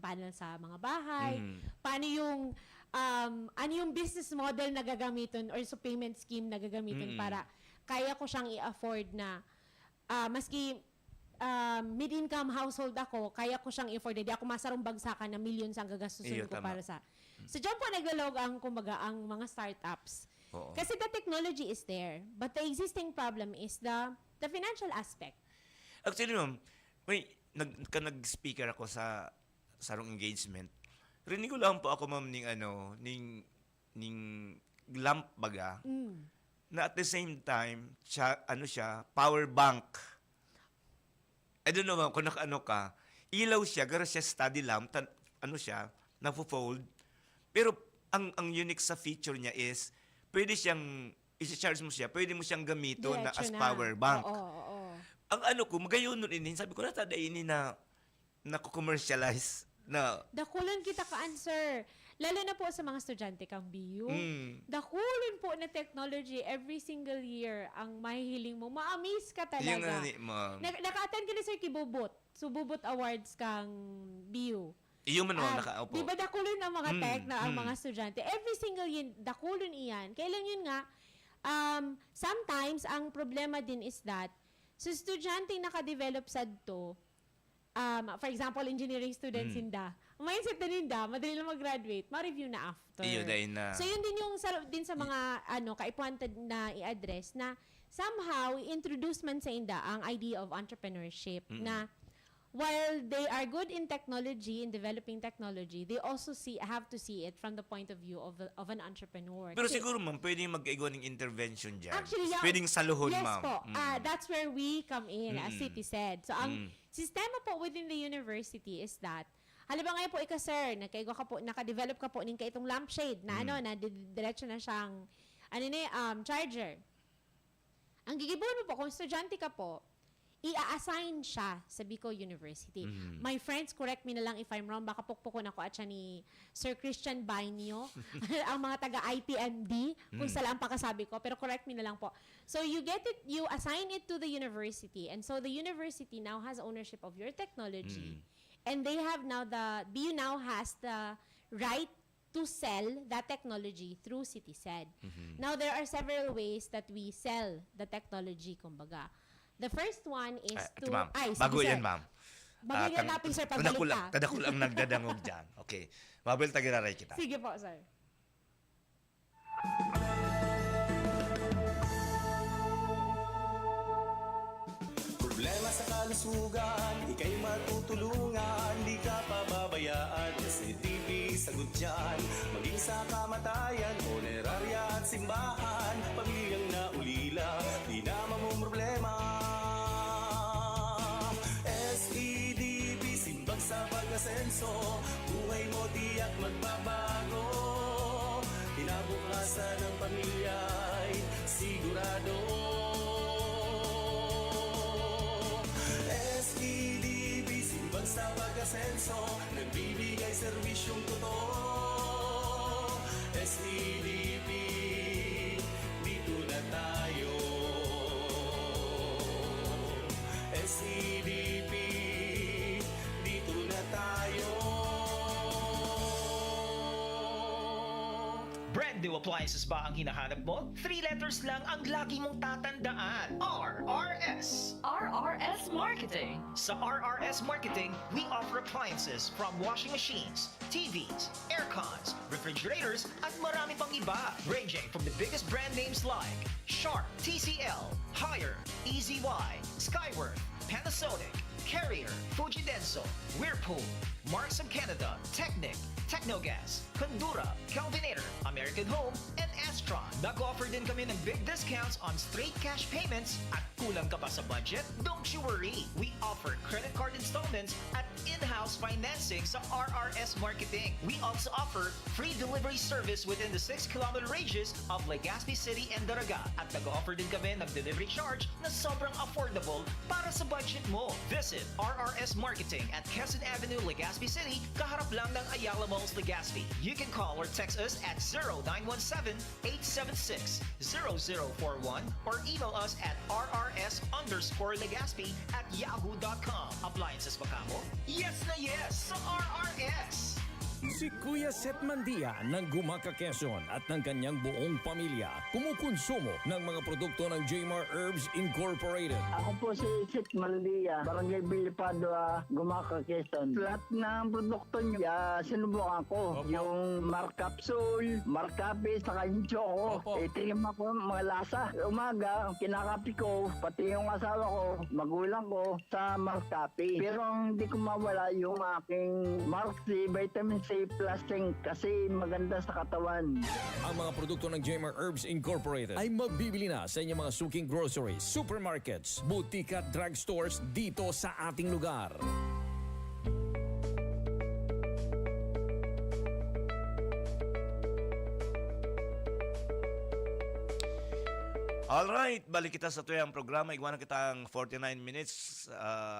panel sa mga bahay, paano yung ano yung business model na gagamitin or so payment scheme na gagamitin para kaya ko siyang i-afford na maski mid-income household ako, kaya ko siyang i-afford. Di ako masarong bagsakan na millions ang gagastusin ko para sa... So dyan po naglalog ang mga startups. Oo. Kasi the technology is there, but the existing problem is the financial aspect. Actually, ma'am, nag-speaker ako sa sarong engagement. Rinig ko lang po ako, ma'am, ning lamp baga. Na at the same time, siya, power bank. I don't know, ma'am, kung naka-ano ka, ilaw siya, gara siya study lamp, nafo-fold. Pero ang unique sa feature niya is, pwede siyang, i-charge mo siya, pwede mo siyang gamito na as power bank. Oo. Ang magayon nun sabi ko na tada ini na commercialize Na. Dakulan kita ka-answer. Lalo na po sa mga estudyante kang BU. Dakulan po na technology every single year ang mahihiling mo. Ma-amaze ka talaga. Yung nga ni, ma'am. Naka-attend ka na, Sir, kibubot. So, Bubot Awards kang BU. Iyo man nakaupo. Di ba dakulon ang mga tech na ang mga estudyante? Every single year, dakulon iyan. Kailan yun nga, sometimes, ang problema din is that, so estudyante naka-develop sa to, for example, engineering students inda, mindset na ninda, madali lang mag-graduate, ma-review na after. Iyo dahil na. So yun din yung sa mga kaipuan na i-address na somehow introduce man sa inda ang idea of entrepreneurship na while they are good in technology, in developing technology, they also have to see it from the point of view of an entrepreneur. Pero siguro, ma'am, pwedeng mag-igo ng intervention dyan. Actually, yeah, pwedeng saluhon, yes ma'am. Po. That's where we come in, as City said. So, ang sistema po within the university is that, halimbawa ngayon po, ikaw, sir, naka-develop ka po ng kaitong lampshade na na diretso na siyang, charger. Ang gigibon mo po, kung estudyante ka po, i-assign siya sa Bicol University. My friends, correct me na lang if I'm wrong, baka pukpukon ako at siya ni Sir Christian Bainio, ang mga taga-IPMD, kung sala ang pakasabi ko, pero correct me na lang po. So you assign it to the university, and so the university now has ownership of your technology, and they have now BU now has the right to sell that technology through CitySed. Now, there are several ways that we sell the technology, kumbaga. The first one is to... Ma'am, sige, bago sir. yan, ma'am. Bago yan natin, sir, pagbalik ka. Kada ko lang nagdadangog dyan. Okay. Mabel, tagiraray kita. Sige po, sir. Problema sa kalusugan, ika'y matutulungan, di ka pababayaan. SCTV, sagot dyan. Maging sa kamatayan, honorarya at simbahan, pamilyang naulila, di na mamumroblema. SEDB, simbag sa pag-asenso, buhay mo tiyak magbabago. Kinabukasan ng pamilya'y sigurado. SEDB, simbag sa pag-asenso, nagbibigay serbisyong totoo. SEDB, dito na tayo. SEDB, dito na tayo. Brand new appliances ba ang hinahanap mo? 3 letters lang ang lagi mong tatandaan. RRS. RRS Marketing. Sa RRS Marketing, we offer appliances from washing machines, TVs, aircons, refrigerators, at marami pang iba. Ranging from the biggest brand names like Sharp, TCL, Haier, EZY, Skyworth, Panasonic, Carrier, Fujidenso, Whirlpool, Marks of Canada, Technic, Technogas, Condura, Calvinator, American Home, and Astron. Nag-offer din kami ng big discounts on straight cash payments at kulang ka pa sa budget? Don't you worry! We offer credit card installments at in-house financing sa RRS Marketing. We also offer free delivery service within the 6-kilometer radius of Legazpi City and Daraga. At nag-offer din kami ng delivery charge na sobrang affordable para sa budget mo. Visit RRS Marketing at Quezon Avenue, Legazpi City, kaharap lang ng Ayala Malls, Legazpi. You can call or text us at 0917-876-0041 or email us at rrs_Legazpi@yahoo.com. Appliances ba ka mo? Yes na yes sa RRS! Si Kuya Seth Mandia ng Gumaca, Quezon at ng kanyang buong pamilya kumukonsumo ng mga produkto ng Jmar Herbs Incorporated. Ako po si Seth Mandia, Barangay Bilipado, Gumaca, Quezon. Lahat ng produkto niya, sinubukan ko. Yung Mar Capsule, Mar Cafe, saka yung Choco. Itigim ako mga lasa. Umaga, kinakapi ko, pati yung asawa ko, magulang ko, sa Mar Cafe. Pero hindi ko mawala yung aking Mark C Vitamin C Plus Zinc kasi maganda sa katawan. Ang mga produkto ng Jmar Herbs Incorporated ay mabibili na sa inyong mga suking groceries, supermarkets, boutique at drugstores dito sa ating lugar. Alright, balik kita sa tuyang programa. Igwanan kitang 49 minutes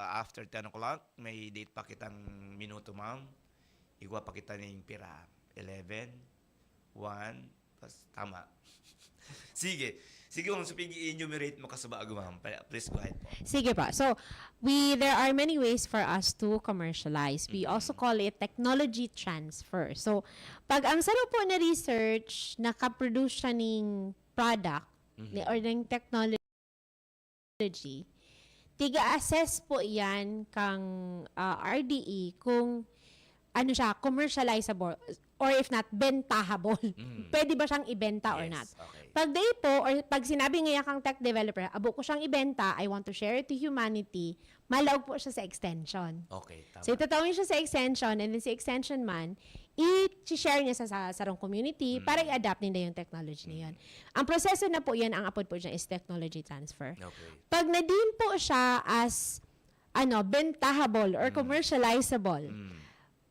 after 10 o'clock. May date pa kitang minuto, ma'am. igwa pa kita ning pira. 11, 1, pas tama. Sige. Sige, ma'am, so pigi-enumerate mo kasabaag, ma'am. Please go ahead po. Sige pa. So, there are many ways for us to commercialize. We also call it technology transfer. So, pag ang saro po na research, nakaproduce siya ng product or ng technology, tiga-assess po yan kang RDE kung ano siya, commercializable or if not, bentahable. Pwede ba siyang ibenta or not? Okay. Pag po, or pag sinabi ngayon kang tech developer, abo ko siyang ibenta, I want to share it to humanity, malawag po siya sa extension. Okay, tama. So, itatawin siya sa extension, and then si extension man, i-share niya sa sarong community para i-adapt nila yung technology na yun. Ang proseso na po yan, ang upload po dyan is technology transfer. Okay. Pag na-deem po siya as bentahable or commercializable,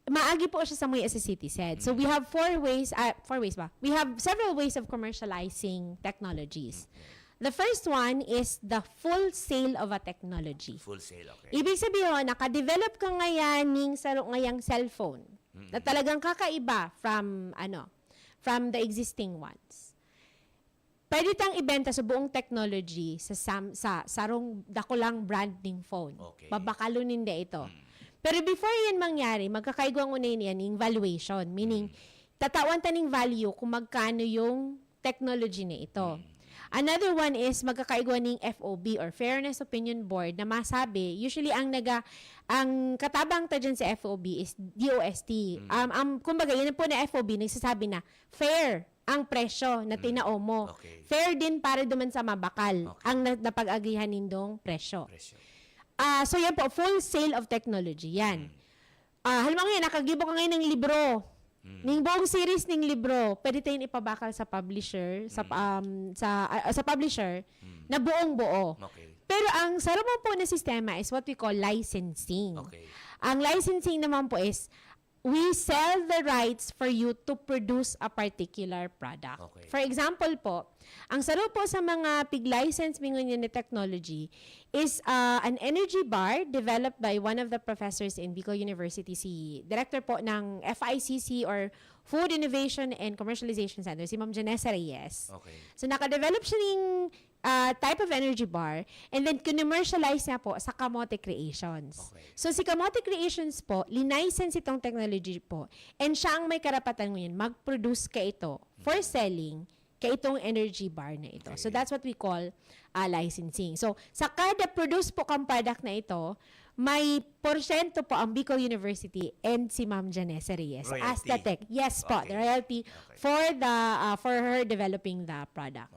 maagi po siya sa mga as a citizen. So we have four ways ba? We have several ways of commercializing technologies. The first one is the full sale of a technology. Full sale, okay. Ibig sabihin, naka-develop ka ngayon ng ngayang cellphone na talagang kakaiba from the existing ones. Pwede tang ibenta sa buong technology sa sarong dakulang branding phone. Okay. Babakalunin de ito. Pero before yan mangyari, magkakaigwang unayin yan yung valuation. Meaning, tatawan taning value kung magkano yung technology na ito. Another one is magkakaigwa ng FOB or Fairness Opinion Board na masabi, usually ang katabang ta dyan sa FOB is DOST. Kumbaga, yun po na FOB, nagsasabi na fair ang presyo na tinao mo. Okay. Fair din para duman sa mabakal ang napag-agihan nindong presyo. So yan po, full sale of technology. Yan. Halimbawa ngayon, nakagibo ka ngayon ng libro. Ning buong series ng libro, pwede tayong ipabakal sa publisher, sa publisher, na buong-buo. Okay. Pero ang sarap po na sistema is what we call licensing. Okay. Ang licensing naman po is, we sell the rights for you to produce a particular product. Okay. For example po, ang saro po sa mga pig-license mingon na technology is an energy bar developed by one of the professors in Bicol University, si director po ng FICC or Food Innovation and Commercialization Center, si Ma'am Janessa Reyes. Okay. So naka-develop siya ng type of energy bar and then commercialize niya po sa Kamote Creations. Okay. So si Kamote Creations po, linicense itong technology po and siya ang may karapatan ngayon mag-produce ka ito for selling ka itong energy bar na ito. Okay. So that's what we call licensing. So sa kada produce po kang product na ito, may porsyento po ang Bicol University and si Ma'am Janessa Reyes as the tech. Yes po, the royalty for her developing the product.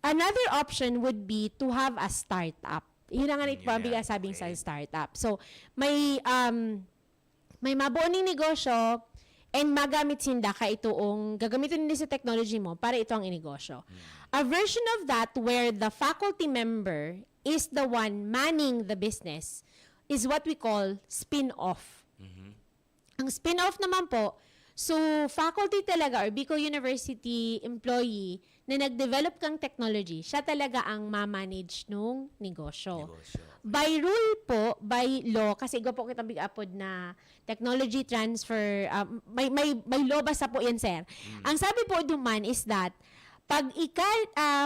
Another option would be to have a startup. Yun ang nga sabing sa startup. So, may mabuo ning negosyo and magamit sinda ka itoong gagamitin nila sa technology mo para ito ang inegosyo. A version of that where the faculty member is the one manning the business is what we call spin-off. Ang spin-off naman po, so faculty talaga or Bicol University employee na nag-develop kang technology, siya talaga ang ma-manage nung negosyo. By rule po, by law, kasi igo po kitang big-upod na technology transfer, may law basta po yan, sir. Ang sabi po duman is that, pag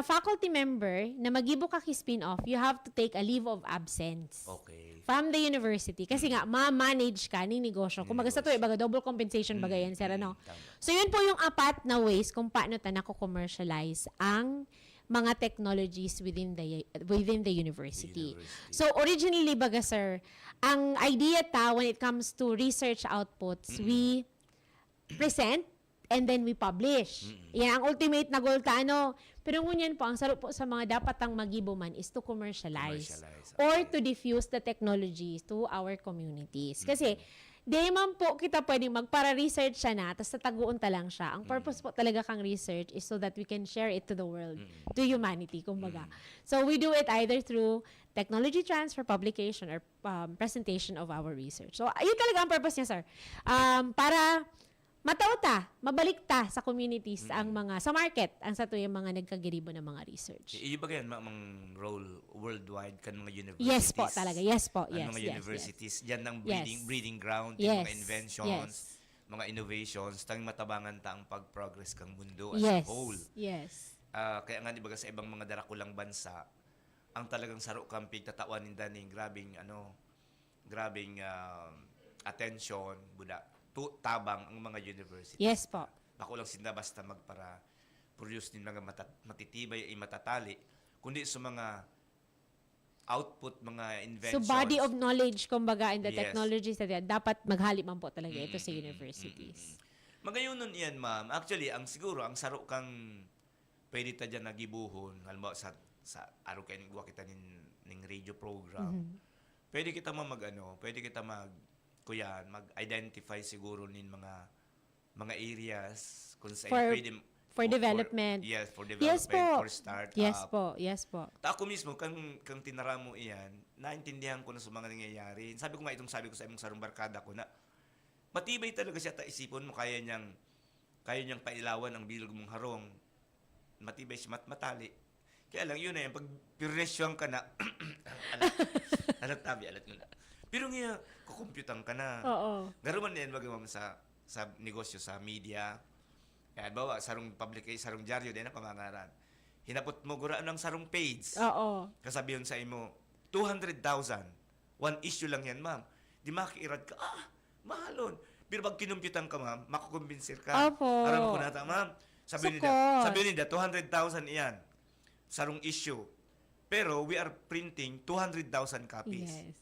faculty member na mag-ibo ka spin-off, you have to take a leave of absence. Okay. From the university. Kasi nga, ma-manage ka ng negosyo. Kung magasta to, baga double compensation baga yan, sir, ano? So, yun po yung apat na ways kung paano ta nako-commercialize ang mga technologies within the university. So, originally, baga, sir, ang idea when it comes to research outputs, we present and then we publish. Yan ang ultimate na goal Pero ngunyan po, ang sarap po sa mga dapat ang magibo man is to commercialize. Or to diffuse the technologies to our communities. Kasi, di man po kita pwedeng magpara-research siya na, tapos tataguan ta lang siya. Ang purpose po talaga kang research is so that we can share it to the world, to humanity, kumbaga. So, we do it either through technology transfer, publication, or presentation of our research. So, yun talaga ang purpose niya, sir. Para matauta, mabalikta sa communities sa market, ang sa yung mga nagkagiribo ng mga research. Iyo ba yan, mga role worldwide kan mga universities? Yes po talaga. Yes po. Yes. Mga universities, diyan ng breeding ground, yes. mga inventions, mga innovations, tanging matabangan ta ang pag-progress kang mundo as a Yes. whole. Yes. Kaya nga, di ba sa ibang mga darakulang bansa, ang talagang saro kampig tatawan ninda ning grabing attention, buda, tabang ang mga universities. Yes po. Bako lang sinda basta magpara produce din mga matitibay ay matatali, kundi sa mga output, mga So inventions. body of knowledge, kumbaga, in the Yes. technologies na yan, dapat maghali man po talaga ito sa universities. Magayon nun iyan, ma'am. Actually, ang siguro, ang saro kang pwede ta dyan nagibuhon, halimbawa sa araw kayo nagawa kita ning radio program. Pwede kita pwede kita mag-identify siguro nin mga areas kung saan pwede For development. for development, Yes po. for startup. Yes po. Ta ako mismo, kang tinara mo iyan, naintindihan ko na sa mga nangyayari. Sabi ko sa imong sarong barkada ko na matibay talaga siya, ta isipon mo, kaya niyang pailawan ang bilog mong harong. Matibay siya, matali. Kaya lang, yun na yan, pag piresyon ka na, alat yun na. Pero nga, kukumpyutan ka na. Oo. Garuman yan, magawa mo sa negosyo, sa media. Kaya, bawa, sarong dyaryo, din na pamangaran. Hinapot mo, guraan ng sarong page. Oo. Kasabihan sa imo, 200,000. One issue lang yan, ma'am. Di makiirad ka, mahalon. Pero pag kinumpyutan ka, ma'am, makukumbinsir ka. Opo. Aram ko nata, ma'am. Sabi nila, 200,000 iyan. Sarong issue. Pero we are printing 200,000 copies. Yes.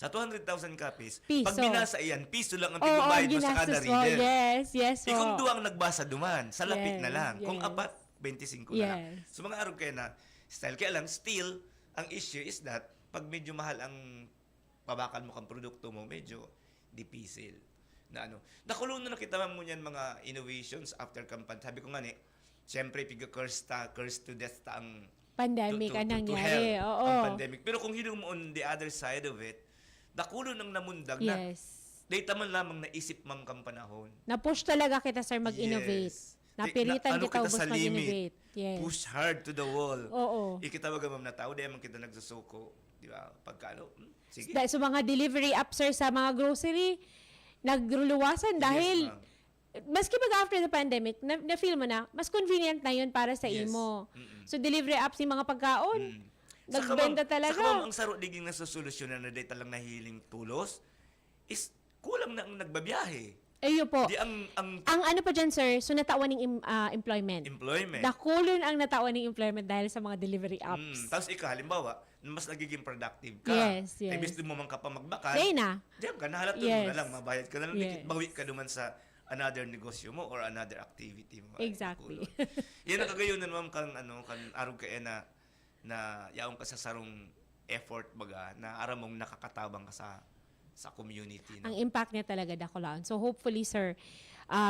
Sa 200,000 copies, Piso. pag binasa iyan, piso lang ang tinubayad mo sa kada ginastos mo. reader. Yes po. Kung duwang nagbasa duman, sa lapit na lang. Kung yes. apat, 25 na lang. Yes. So mga araw kayo na style. Kaya lang, still, ang issue is that pag medyo mahal ang pabakal mo kang produkto mo, medyo dipisil. Na nakulong na nakita mo niyan mga innovations after campaign. Sabi ko nga siyempre, curse to death ang pandemic ang to nangyari. hell, Oo. ang pandemic. Pero kung hinong mo on the other side of it, nakulong ng namundag na data man lamang naisip mang kang panahon. Na-push talaga kita, sir, mag-innovate. Yes. Napilitan kita ubos sa mag-innovate. Yes. Push hard to the wall. Oo. Ikita wag ma'am na tao, dahil man kita nagsusuko. Di ba? Pagkano? Sige. So mga delivery apps, sir, sa mga grocery, nagluluwasan dahil maski pag after the pandemic, na-feel mo na, mas convenient na yun para sa imo. So delivery apps yung mga pagkaon, nagbenta talaga. Saka ma'am, ang saro diging nasosolusyon na data lang nahiling tulos, is kulang na ang nagbabiyahe. Ayun po. Di ang ano pa dyan, sir, so natawan ng employment. Nakulon ang natawan ng employment dahil sa mga delivery apps. Tapos halimbawa, mas nagiging productive ka. Yes. Ay, gusto mo man ka pa magbakal. Day na. Diyan ka, nahalatod mo na lang, mabayad ka na lang, bawi ka naman sa another negosyo mo or another activity mo. Exactly. Yan ang kagayunan, ma'am, kan arog ka na yaong ka sa sarong effort baga, na aramong nakakatabang ka sa community. No? Ang impact niya talaga dakulaan. So hopefully, sir,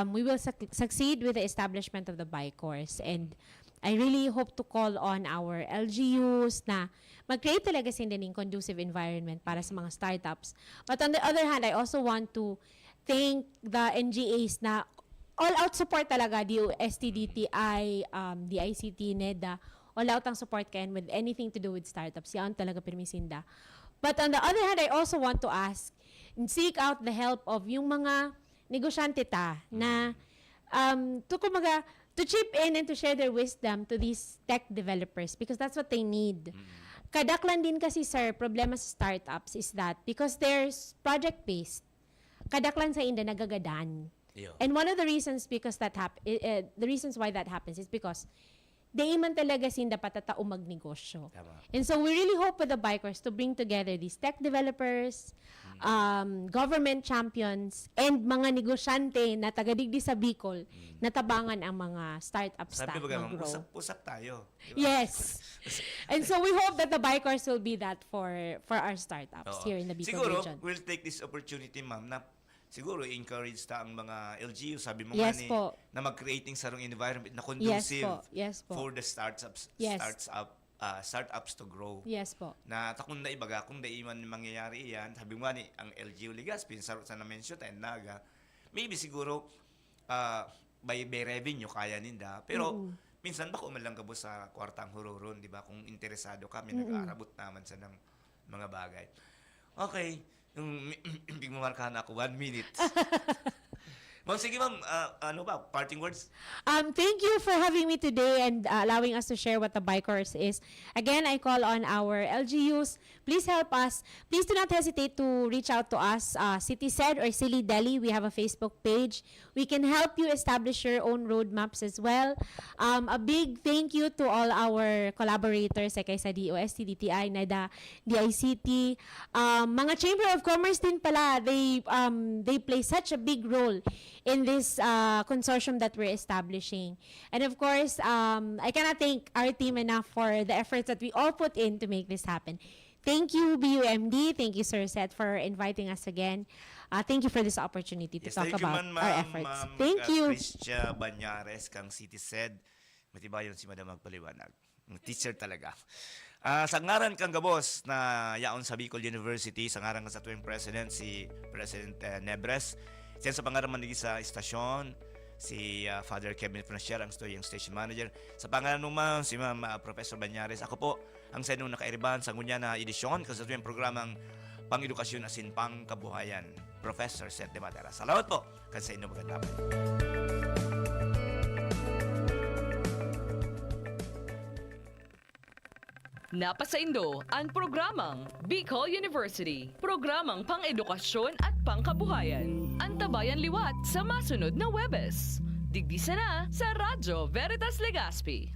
we will succeed with the establishment of the BICORS. And I really hope to call on our LGUs na mag-create talaga sila ng conducive environment para sa mga startups. But on the other hand, I also want to thank the NGAs na all-out support talaga, DOST, DTI, DICT, NEDA, all-out ang support kayan with anything to do with startups. Yan talaga permisinda. But on the other hand, I also want to ask and seek out the help of yung mga negosyante na to chip in and to share their wisdom to these tech developers because that's what they need. Kadaklan din kasi, sir, problema sa startups is that because they're project-based, kadaklan sa inda nagagadan. Yeah. And one of the reasons the reasons why that happens is because they man talaga sinda patatao magnegosyo. And so we really hope with the BICORS to bring together these tech developers, government champions, and mga negosyante na tagadigdi sa Bicol na tabangan ang mga startups Sabi ba mag-grow. usap tayo. Diba? Yes. And so we hope that the BICORS will be that for our startups here in the Bicol Siguro, region. we'll take this opportunity, ma'am, na siguro encourage ta ang mga LGU, sabi mo Yes po. na mag-creating sarong environment na conducive Yes po. for the startups to grow. Yes po. Na takong na ibaga, kung daiman mangyayari iyan, sabi mo ni ang LGU Legazpi, sarot sa na-mention tayo, Naga, maybe siguro by revenue kaya ninda, pero minsan bako man lang kabo sa kwartang hururon, di ba? Kung interesado kami, nag-aarabot naman sa ng mga bagay. Okay. Yung big mamarkahan ako, 1 minute. Ma'am, sige ma'am, ano ba, parting words? Thank you for having me today and allowing us to share what the Bicors is. Again, I call on our LGUs. Please help us. Please do not hesitate to reach out to us, City Said or Silly Delhi. We have a Facebook page. We can help you establish your own roadmaps as well. A big thank you to all our collaborators, like I said, DOST, DTI, NEDA, DICT. Mga Chamber of Commerce din pala, they play such a big role in this consortium that we're establishing. And of course, I cannot thank our team enough for the efforts that we all put in to make this happen. Thank you, BUMD. Thank you, Sir Seth, for inviting us again. Thank you for this opportunity to talk about our efforts. Thank you. Christia Banyares, kang City Said. Matibayon si Madam magpaliwanag. Teacher talaga. Sa ngaran kang gabos na yaon sa Bicol University, sa ngaran ka sa tuwing president, si President Nebres. Siyan sa pangalan man sa istasyon, si Father Kevin Francier, ang station manager. Sa pangalan naman si Ma'am Professor Banyares. Ako po ang sa inong nakairiban sa ngunya na edisyon kasi sa tuwing programang Pang-Edukasyon asin Pang-Kabuhayan. Professor Seth de Madera. Salamat po kasi sa inyong magandang. Napasaindo ang programang Bicol University, programang pang-edukasyon at pangkabuhayan. Antabayan liwat sa masunod na Webes. Digdisa na sa Radyo Veritas Legazpi.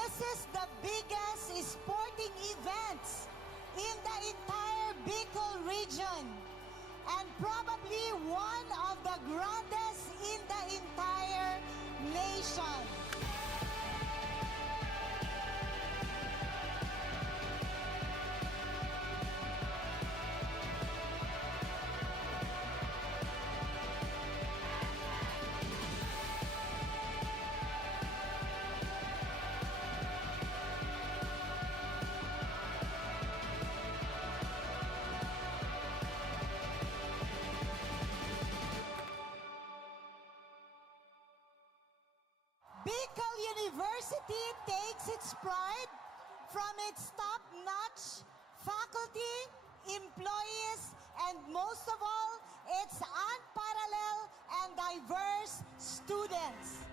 This is the biggest sporting events in the entire Bicol region and probably one of the grandest in the entire nation. Bicol University takes its pride from its top-notch faculty, employees, and most of all, its unparalleled and diverse students.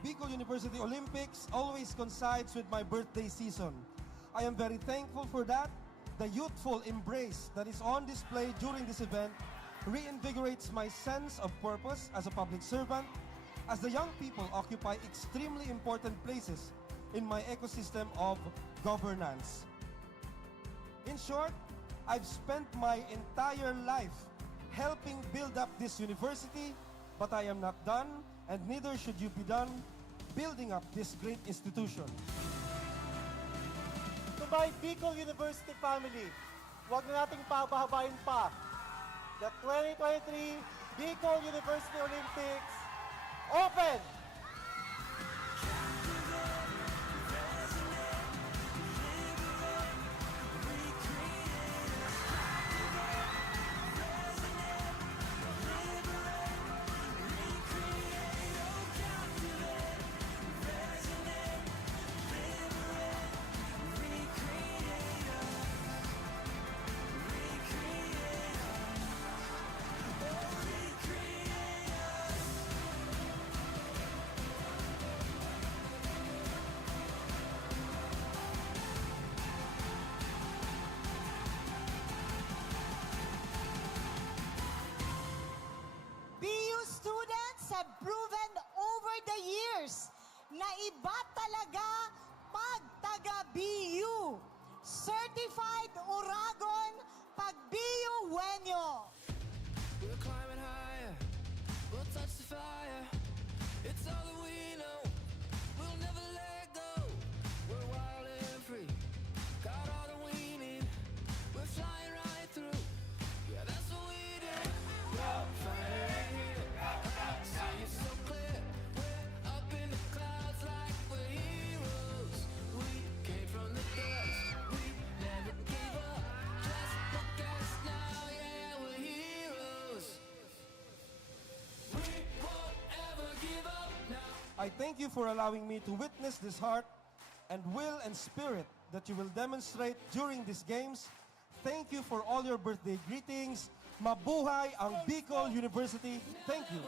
Bicol University Olympics always coincides with my birthday season. I am very thankful for that. The youthful embrace that is on display during this event reinvigorates my sense of purpose as a public servant, as the young people occupy extremely important places in my ecosystem of governance. In short, I've spent my entire life helping build up this university, but I am not done, and neither should you be done building up this great institution. To my Bicol University family, huwag na nating pabahabain pa. The 2023 Bicol University Olympics open! BU students have proven over the years na iba talaga pag taga-BU. Certified Uragon pag BU Wenyo. We're climbing higher, we'll touch the fire. It's all that we know, we'll never let go. We're wild and free, got all that we need. We're flying right through, yeah, that's what we do. We're flying here, see it so clear. We're up in the clouds like we're heroes. We came from the dust, we never gave up. Just look at us now, yeah, we're heroes. We won't ever give up now. I thank you for allowing me to witness this heart and will and spirit that you will demonstrate during these games. Thank you for all your birthday greetings. Mabuhay ang Bicol University. Thank you.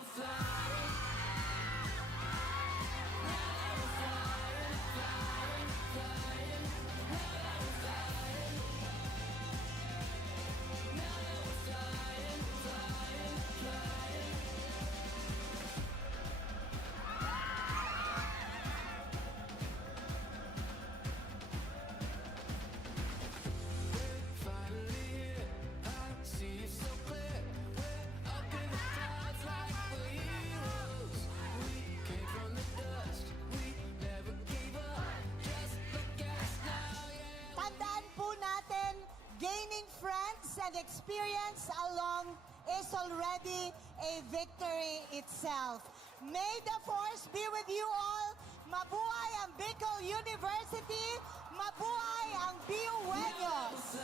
Finally here, I see it so clear. We're up in the clouds like we're heroes. We came from the dust, we never gave up. Just look at us now, yeah. Tandaan po natin, gaining friends and experience along is already a victory itself. May the force be with you all. Mabuhay ang Bicol University. Mabuhay ang BU Wenyos.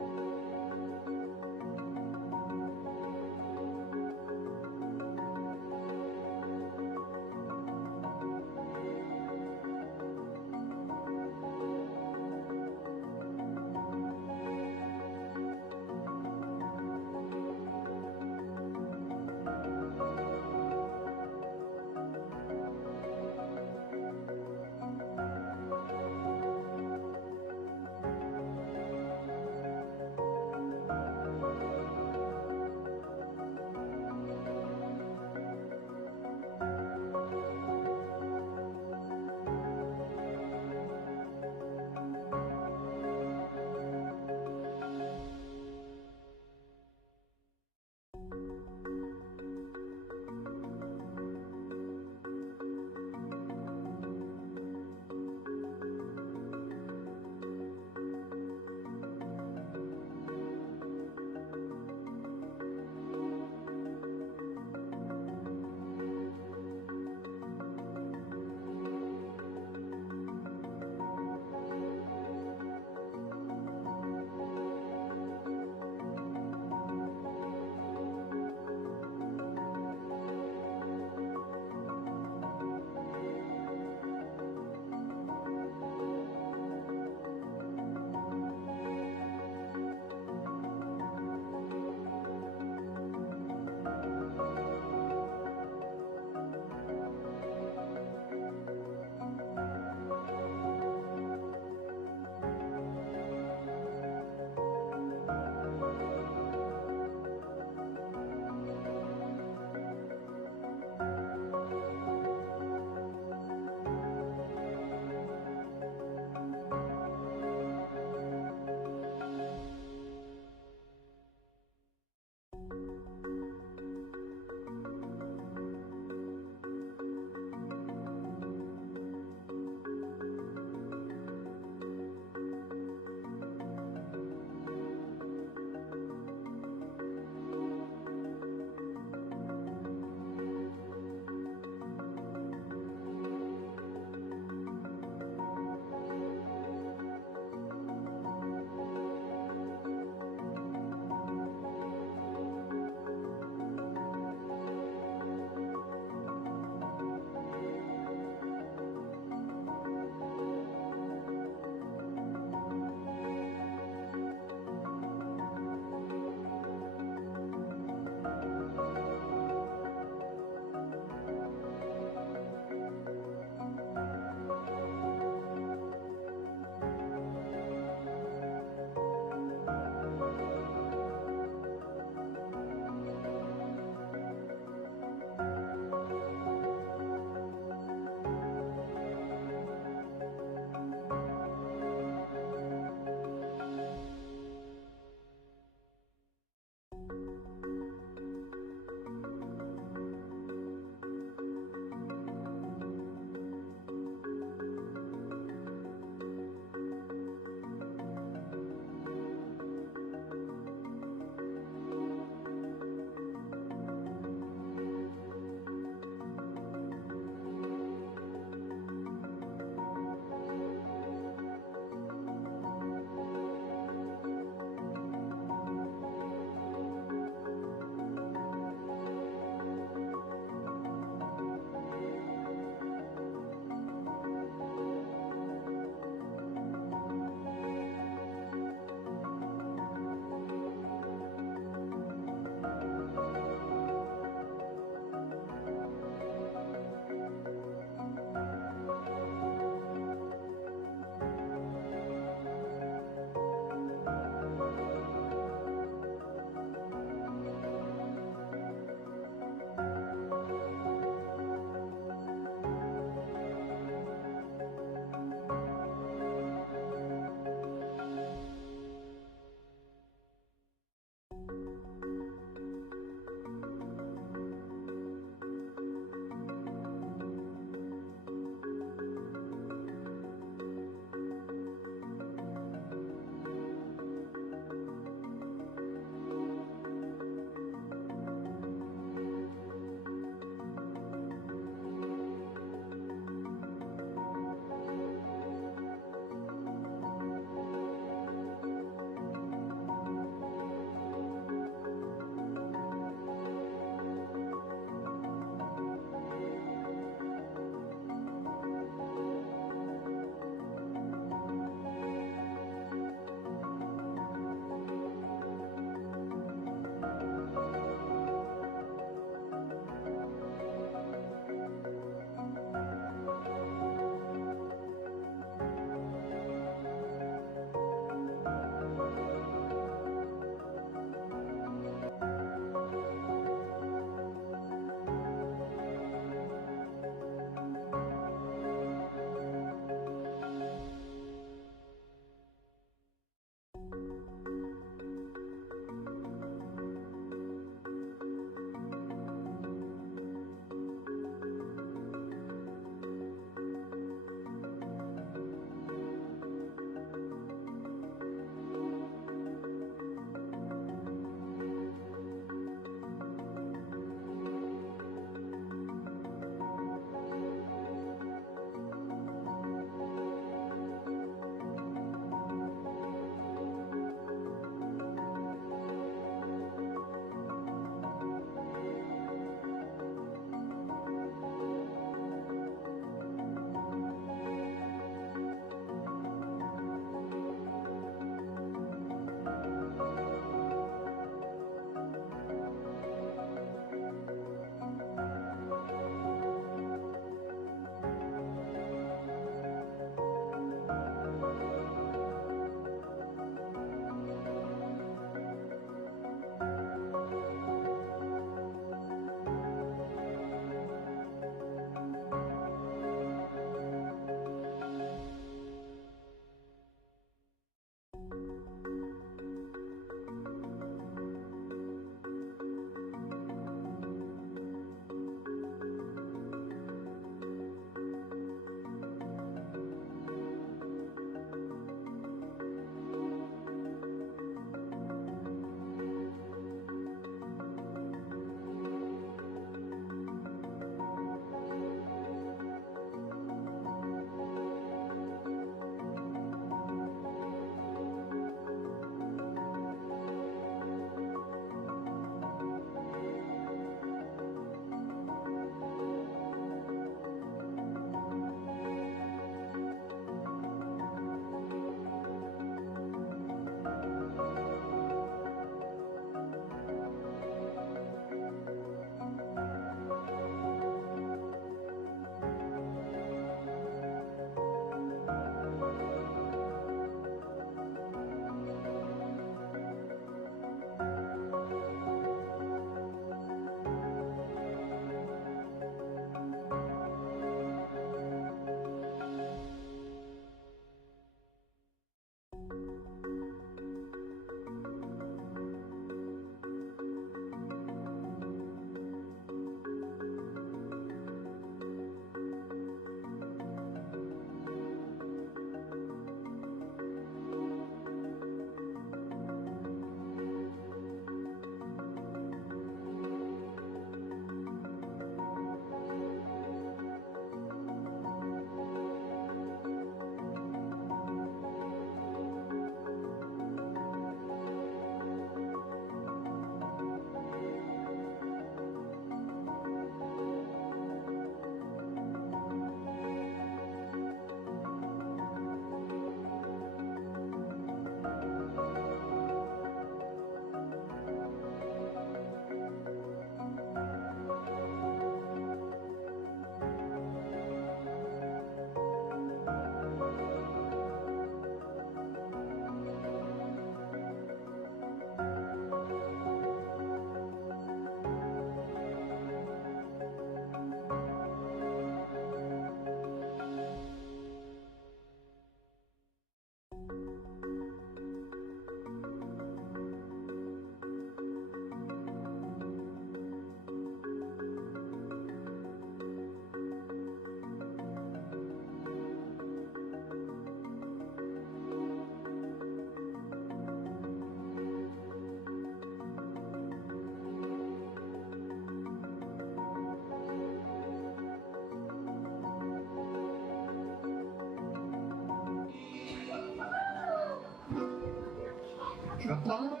Kapag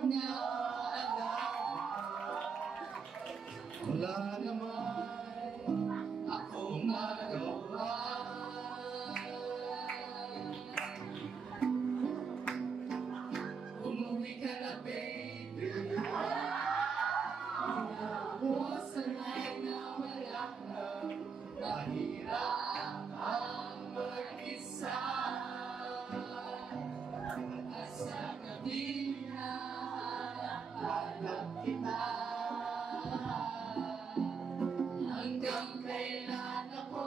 wala naman akong magawa. Umuwi ka na, baby. Ako sanay na wala ka. Mahirap ang mag-isa. At sa gabi na hanap kita. Hanggang kailan ako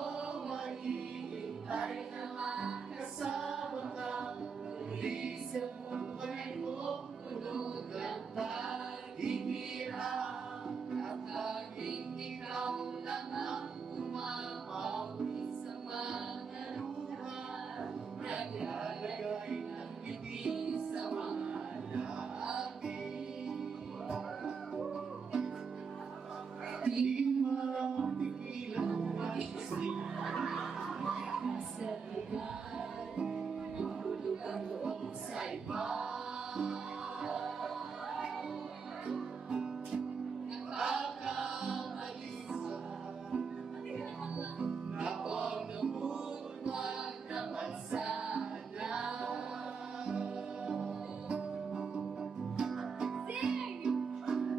maghihintay na makasama ka? Muli sa buhay ko, tulog at paghihirap. At laging ikaw lang ang umapawi sa mga luha. Naglalagay ng ngiti sa mga labi. Di mapigilan ang isip. Sa ligan, hulog ang loob sa iba. Nakakamaisa na huwag naman sana.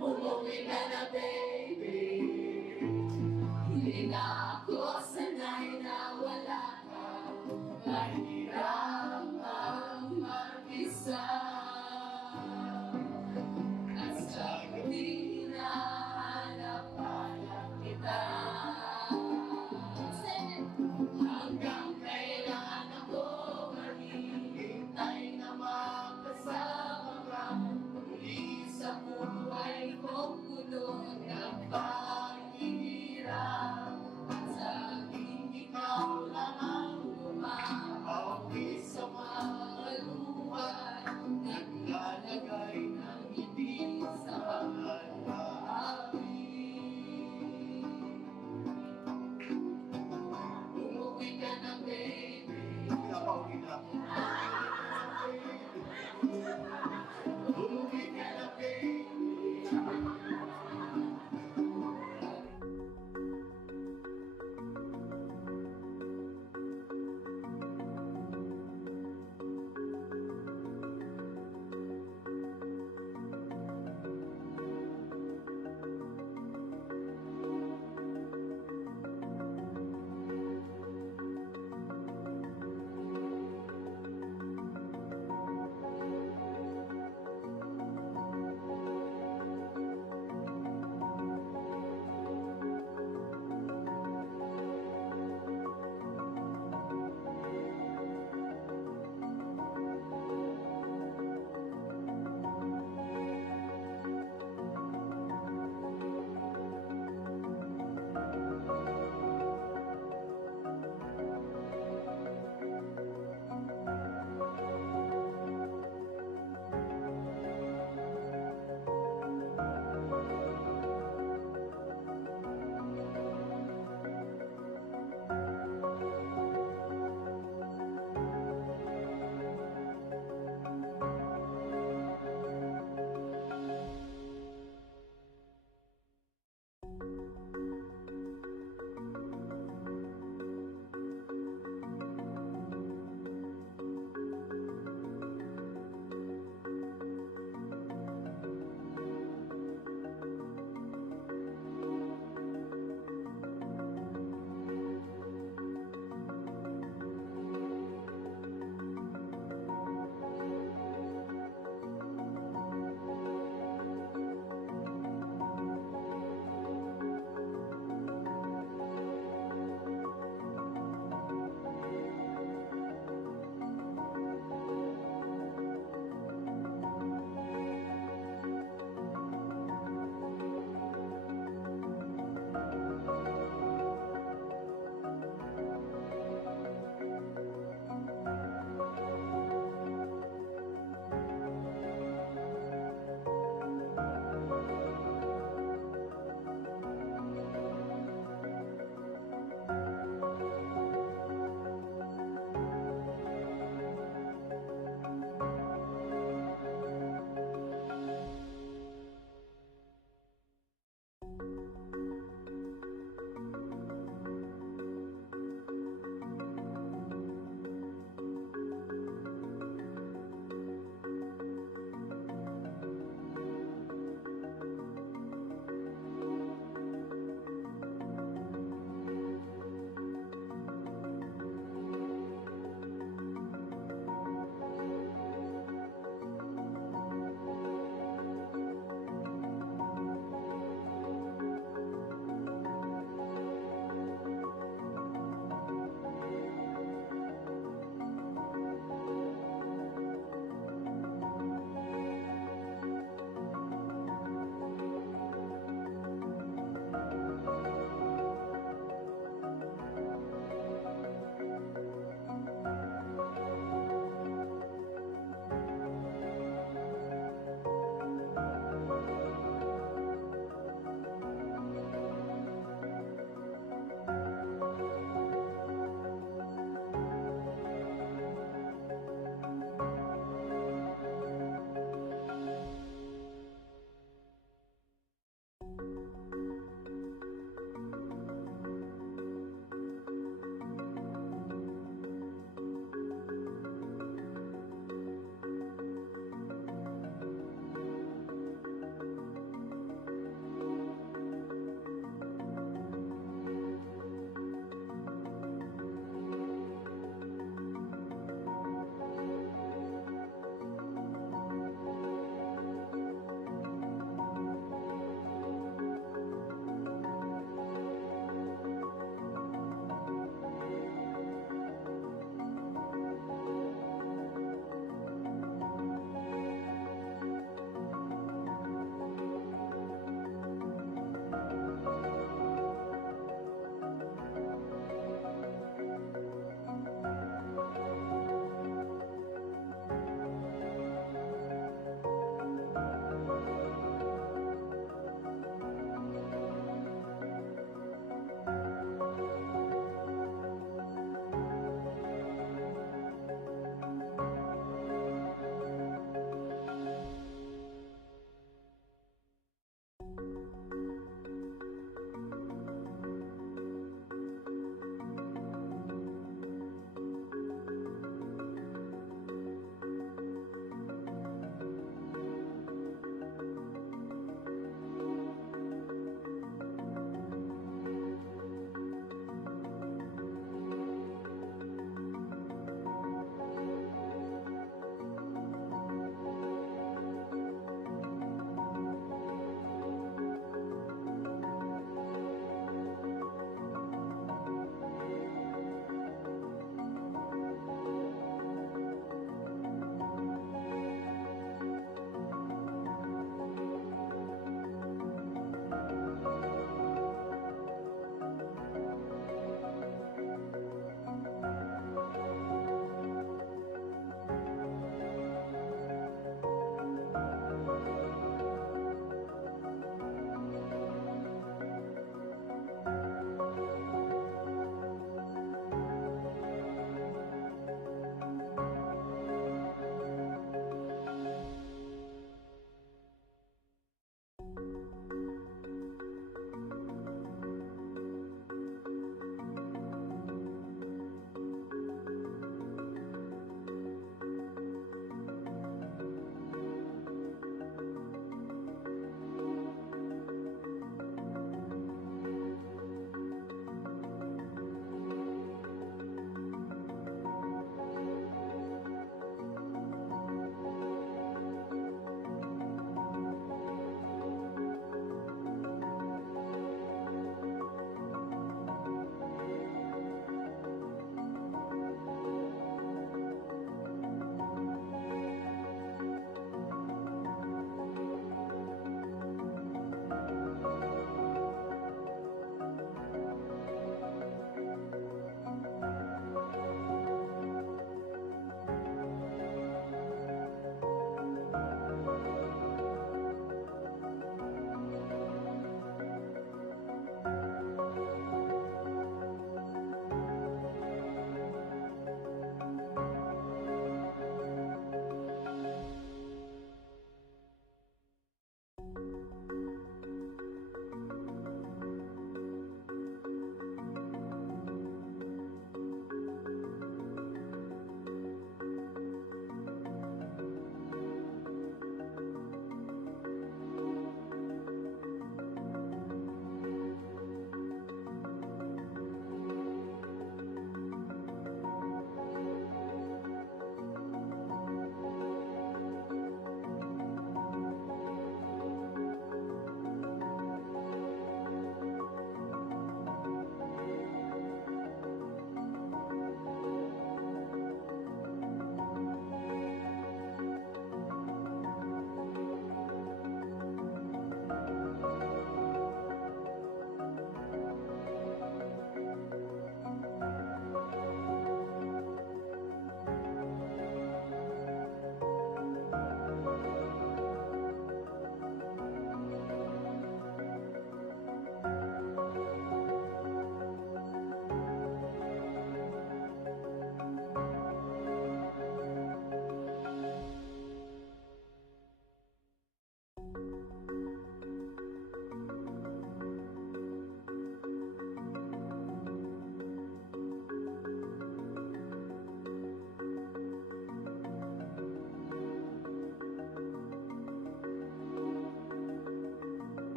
Umuwi ka na, baby. Hindi na ako sanay na wala ka. Mahirap ang mag-isa. At sa gabi na hanap-hanap kita. Hanggang kailan ako maghihintay na makasama ka? Muli sa buhay ko, kulong ng paghihirap. At saging ikaw lang ang umapawi sa mga luha. Naglalagay ng ngiti sa mga labi. Umuwi ka na, baby. Umuwi ka na, baby.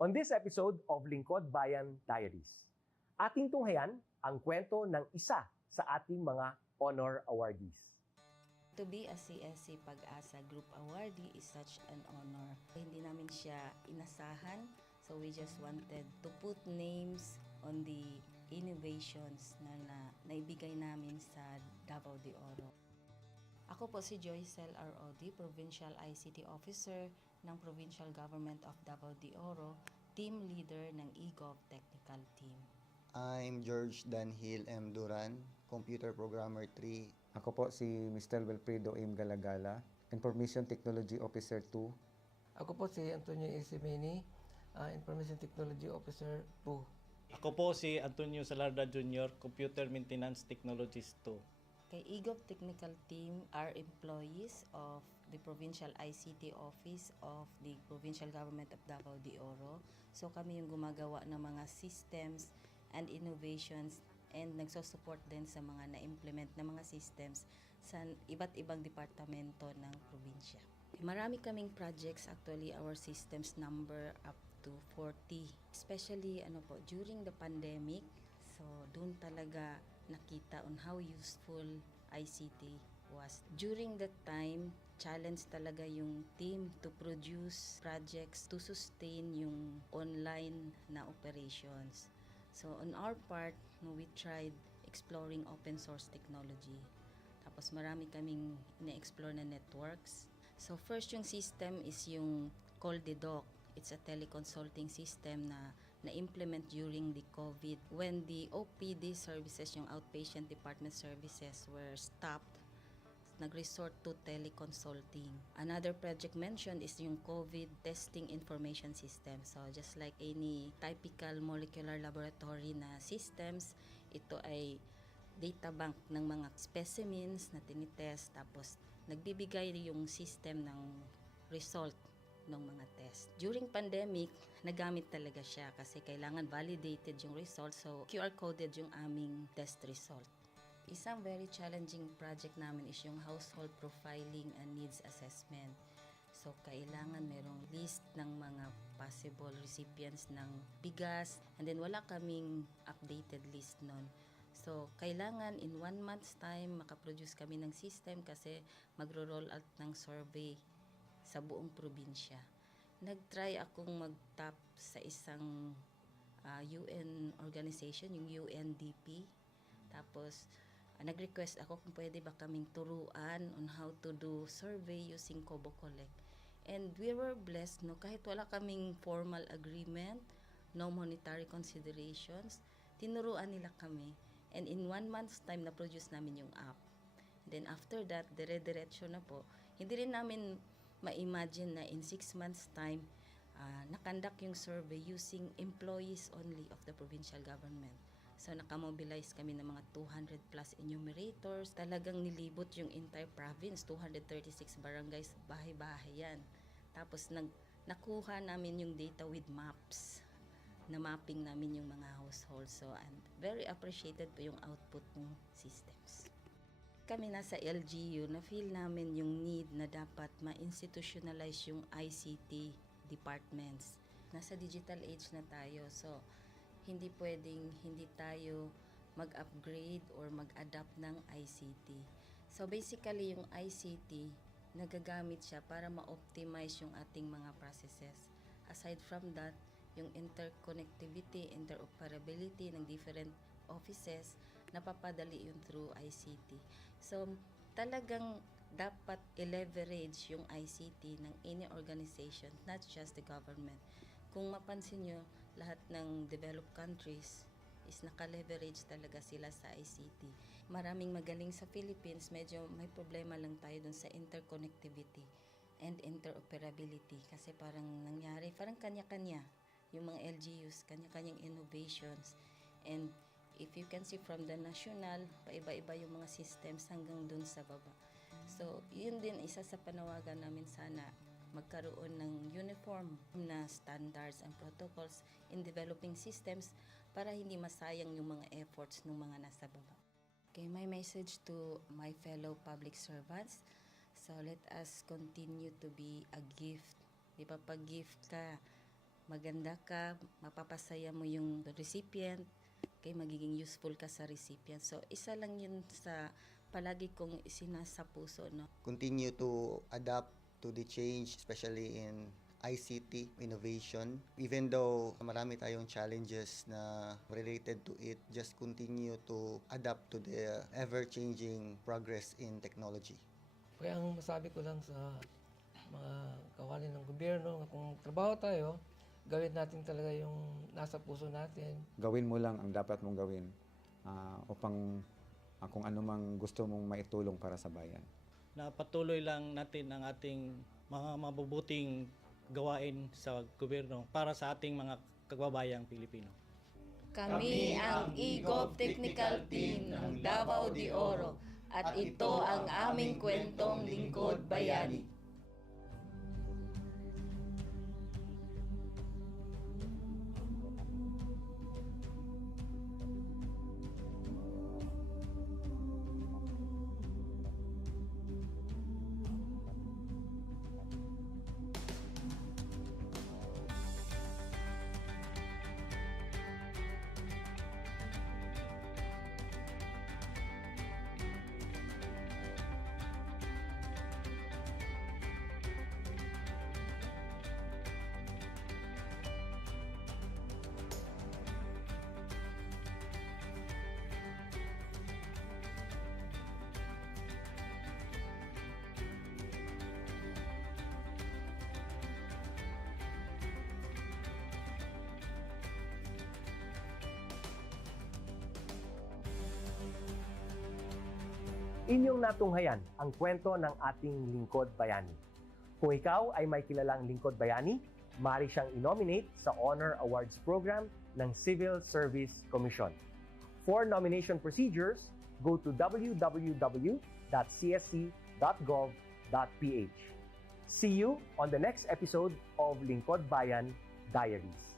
On this episode of Lingkod Bayan Diaries, ating tunghayan ang kwento ng isa sa ating mga honor awardees. To be a CSC Pag-asa Group Awardee is such an honor. Hindi namin siya inasahan, so we just wanted to put names on the innovations na naibigay namin sa Davao de Oro. Ako po si Joycel R.O.D., Provincial ICT Officer ng Provincial Government of Davao de Oro, Team Leader ng eGov Technical Team. I'm George Danhil M. Duran, Computer Programmer 3. Ako po si Mr. Wilfredo M. Galagala, Information Technology Officer 2. Ako po si Antonio Isimini, Information Technology Officer 2. Ako po si Antonio Salarda Jr., Computer Maintenance Technologist 2. Kay eGov Technical Team are employees of the Provincial ICT Office of the Provincial Government of Davao de Oro. So kami yung gumagawa ng mga systems and innovations and nagsusupport din sa mga na-implement na mga systems sa iba't ibang departamento ng probinsya. Marami kaming projects, actually our systems number up to 40. Especially during the pandemic, so doon talaga nakita on how useful ICT was. During that time, challenge talaga yung team to produce projects to sustain yung online na operations. So on our part, we tried exploring open source technology. Tapos marami kaming ina-explore na networks. So first yung system is yung CallDedoc. It's a teleconsulting system na na-implement during the COVID when the OPD services, yung outpatient department services, were stopped. Nag-resort to teleconsulting. Another project mentioned is yung COVID testing information system. So just like any typical molecular laboratory na systems, ito ay data bank ng mga specimens na tinitest, tapos nagbibigay yung system ng result ng mga test. During pandemic, nagamit talaga siya kasi kailangan validated yung result, so QR-coded yung aming test result. Isang very challenging project namin is yung household profiling and needs assessment. So kailangan merong list ng mga possible recipients ng bigas, and then wala kaming updated list nun. So kailangan in 1 month's time makaproduce kami ng system kasi magro-roll out ng survey sa buong probinsya. Nag-try akong mag-tap sa isang UN organization, yung UNDP. Tapos, nag-request ako kung pwede ba kaming turuan on how to do survey using Kobo Collect. And we were blessed, kahit wala kaming formal agreement, no monetary considerations, tinuruan nila kami. And in 1 month's time, na-produce namin yung app. And then after that, dire-diretso na po. Hindi rin namin ma-imagine na in 6 months' time, nakandak yung survey using employees only of the provincial government. So nakamobilize kami ng mga 200 plus enumerators. Talagang nilibot yung entire province, 236 barangays, bahay-bahay yan. Tapos nakuha namin yung data with maps. Na-mapping namin yung mga households. So and very appreciated po yung output ng systems. Kami nasa LGU, na-feel namin yung need na dapat ma-institutionalize yung ICT departments. Nasa digital age na tayo, so hindi pwedeng hindi tayo mag-upgrade or mag-adapt ng ICT. So basically, yung ICT, nagagamit siya para ma-optimize yung ating mga processes. Aside from that, yung interconnectivity, interoperability ng different offices, napapadali yun through ICT. So, talagang dapat i-leverage yung ICT ng any organization, not just the government. Kung mapansin nyo, lahat ng developed countries is naka-leverage talaga sila sa ICT. Maraming magaling sa Philippines, medyo may problema lang tayo dun sa interconnectivity and interoperability kasi parang nangyari, parang kanya-kanya yung mga LGUs, kanya-kanyang innovations. And if you can see from the national, paiba-iba yung mga systems hanggang dun sa baba. So, yun din isa sa panawagan namin, sana magkaroon ng uniform na standards and protocols in developing systems para hindi masayang yung mga efforts ng mga nasa baba. Okay, my message to my fellow public servants, so let us continue to be a gift. Di ba, pag gift ka, maganda ka, mapapasaya mo yung recipient, kay magiging useful ka sa recipient. So, isa lang yun sa palagi kong isinasa puso, no? Continue to adapt to the change, especially in ICT innovation. Even though marami tayong challenges na related to it, just continue to adapt to the ever-changing progress in technology. Kaya ang masabi ko lang sa mga kawani ng gobyerno, kung trabaho tayo, gawin natin talaga yung nasa puso natin. Gawin mo lang ang dapat mong gawin upang kung ano mang gusto mong maitulong para sa bayan. Na patuloy lang natin ang ating mga mabubuting gawain sa gobyerno para sa ating mga kababayang Pilipino. Kami ang EGOV Technical Team ng Davao de Oro at ito ang aming kwentong Lingkod Bayani. Inyong natunghayan ang kwento ng ating lingkod bayani. Kung ikaw ay may kilalang lingkod bayani, maaari siyang i-nominate sa Honor Awards Program ng Civil Service Commission. For nomination procedures, go to www.csc.gov.ph. See you on the next episode of Lingkod Bayan Diaries.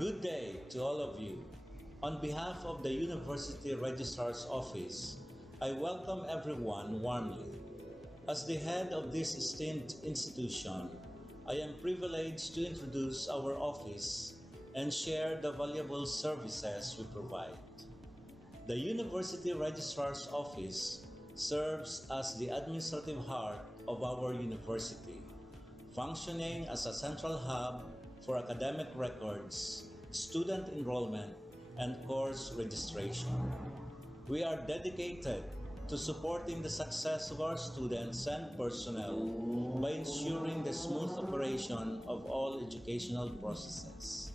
Good day to all of you. On behalf of the University Registrar's Office, I welcome everyone warmly. As the head of this esteemed institution, I am privileged to introduce our office and share the valuable services we provide. The University Registrar's Office serves as the administrative heart of our university, functioning as a central hub for academic records, student enrollment, and course registration. We are dedicated to supporting the success of our students and personnel by ensuring the smooth operation of all educational processes.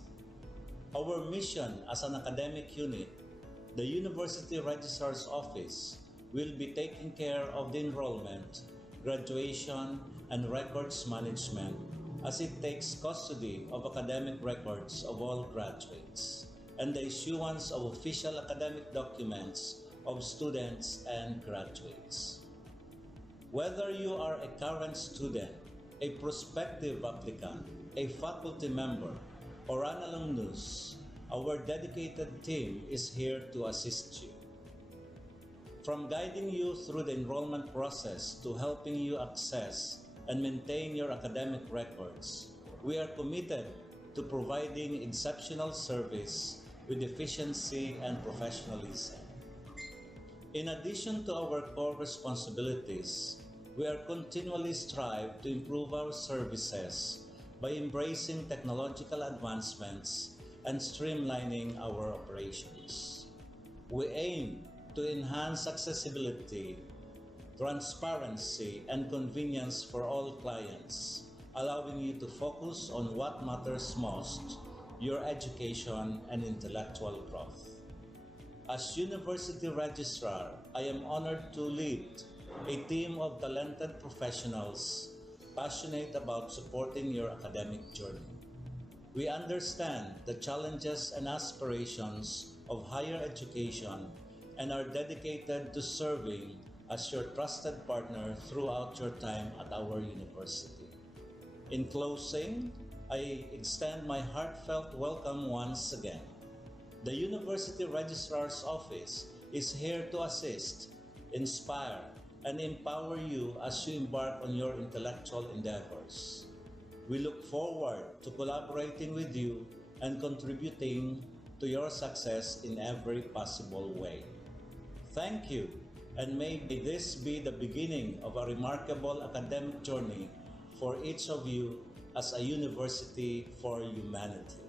Our mission as an academic unit, the University Registrar's Office, will be taking care of the enrollment, graduation, and records management as it takes custody of academic records of all graduates and the issuance of official academic documents of students and graduates. Whether you are a current student, a prospective applicant, a faculty member, or an alumnus, our dedicated team is here to assist you. From guiding you through the enrollment process to helping you access and maintain your academic records, we are committed to providing exceptional service with efficiency and professionalism. In addition to our core responsibilities, we are continually strive to improve our services by embracing technological advancements and streamlining our operations. We aim to enhance accessibility, transparency, and convenience for all clients, allowing you to focus on what matters most, your education and intellectual growth. As University Registrar, I am honored to lead a team of talented professionals passionate about supporting your academic journey. We understand the challenges and aspirations of higher education and are dedicated to serving as your trusted partner throughout your time at our university. In closing, I extend my heartfelt welcome once again. The University Registrar's Office is here to assist, inspire, and empower you as you embark on your intellectual endeavors. We look forward to collaborating with you and contributing to your success in every possible way. Thank you, and may this be the beginning of a remarkable academic journey for each of you as a university for humanity.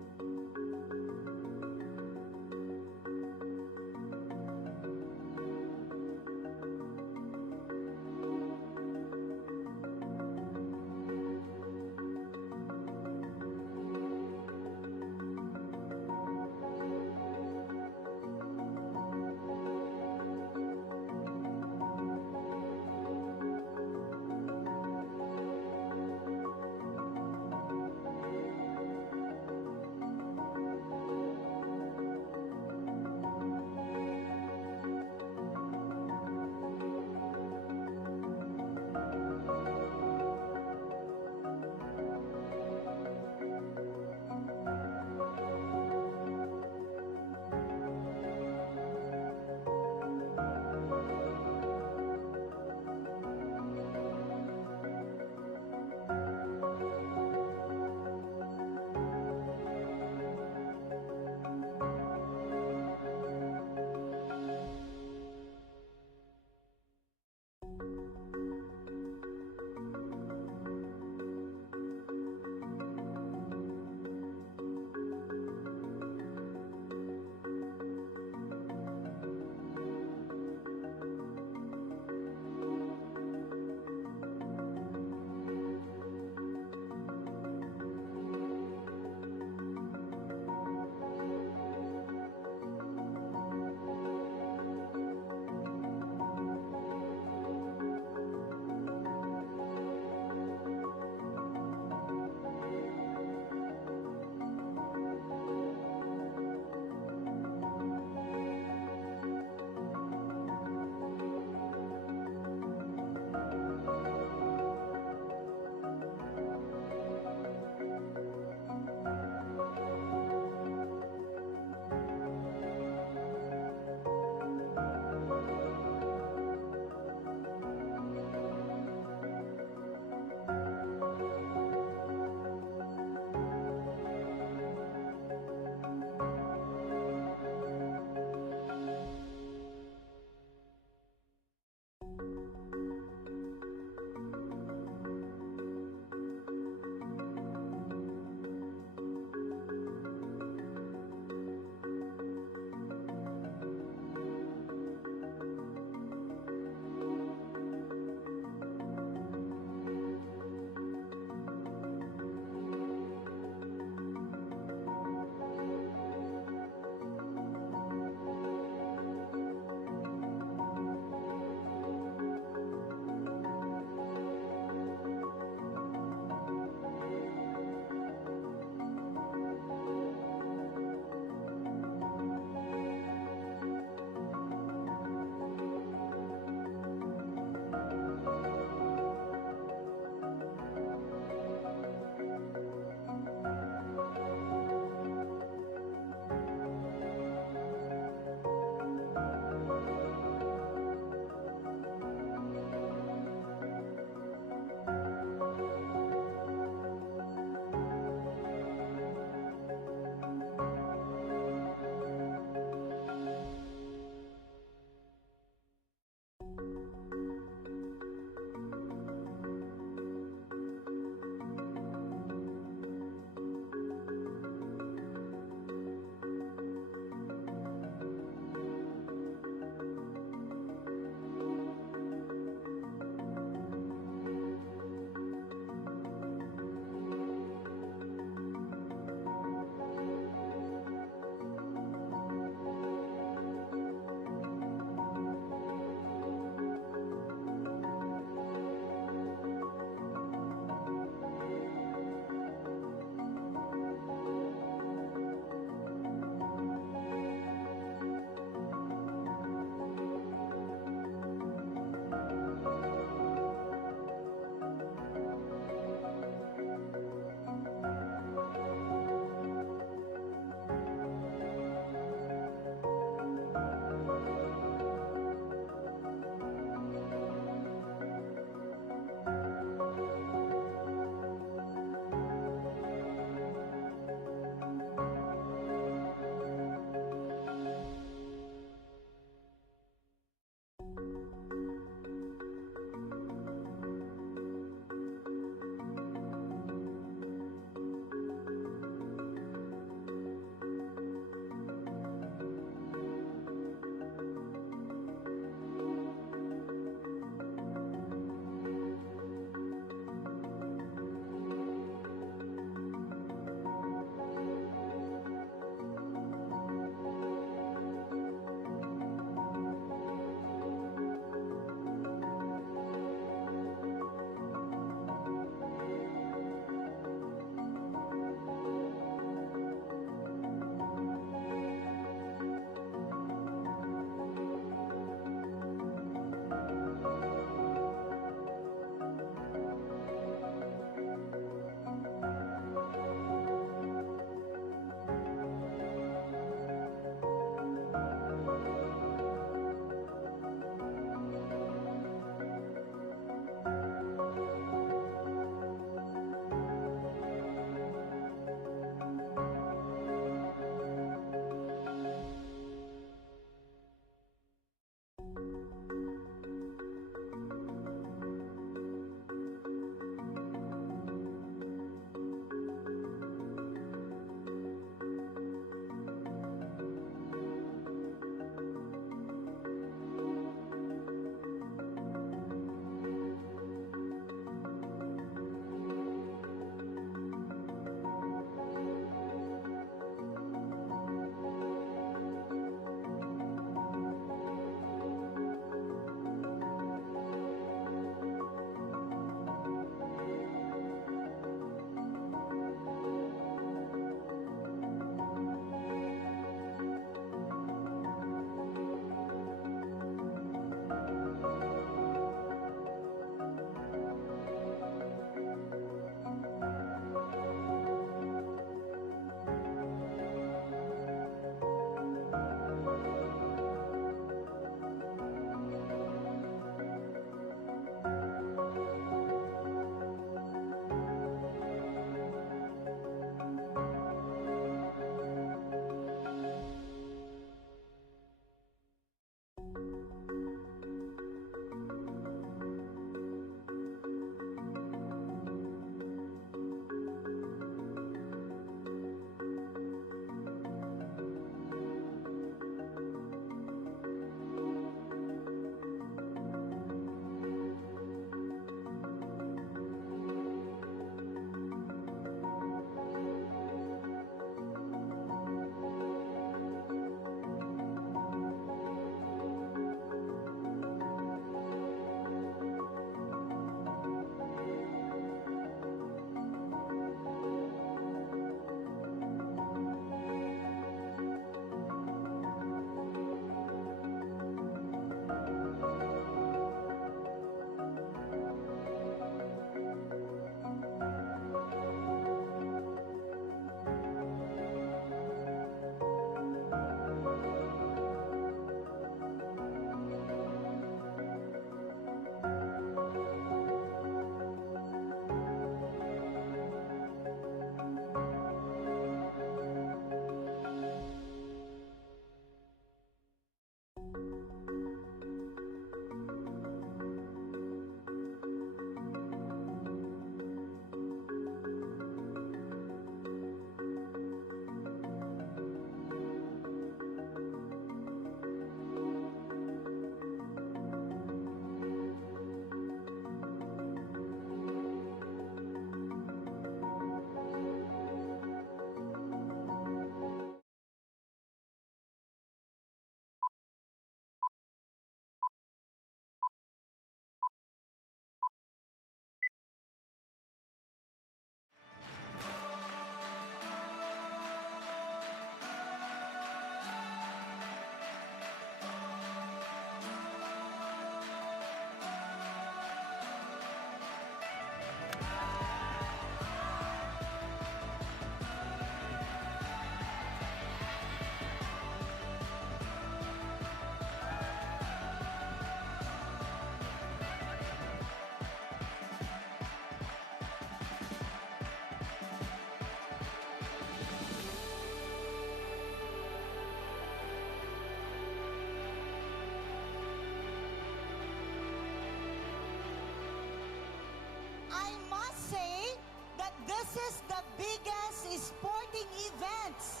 This is the biggest sporting events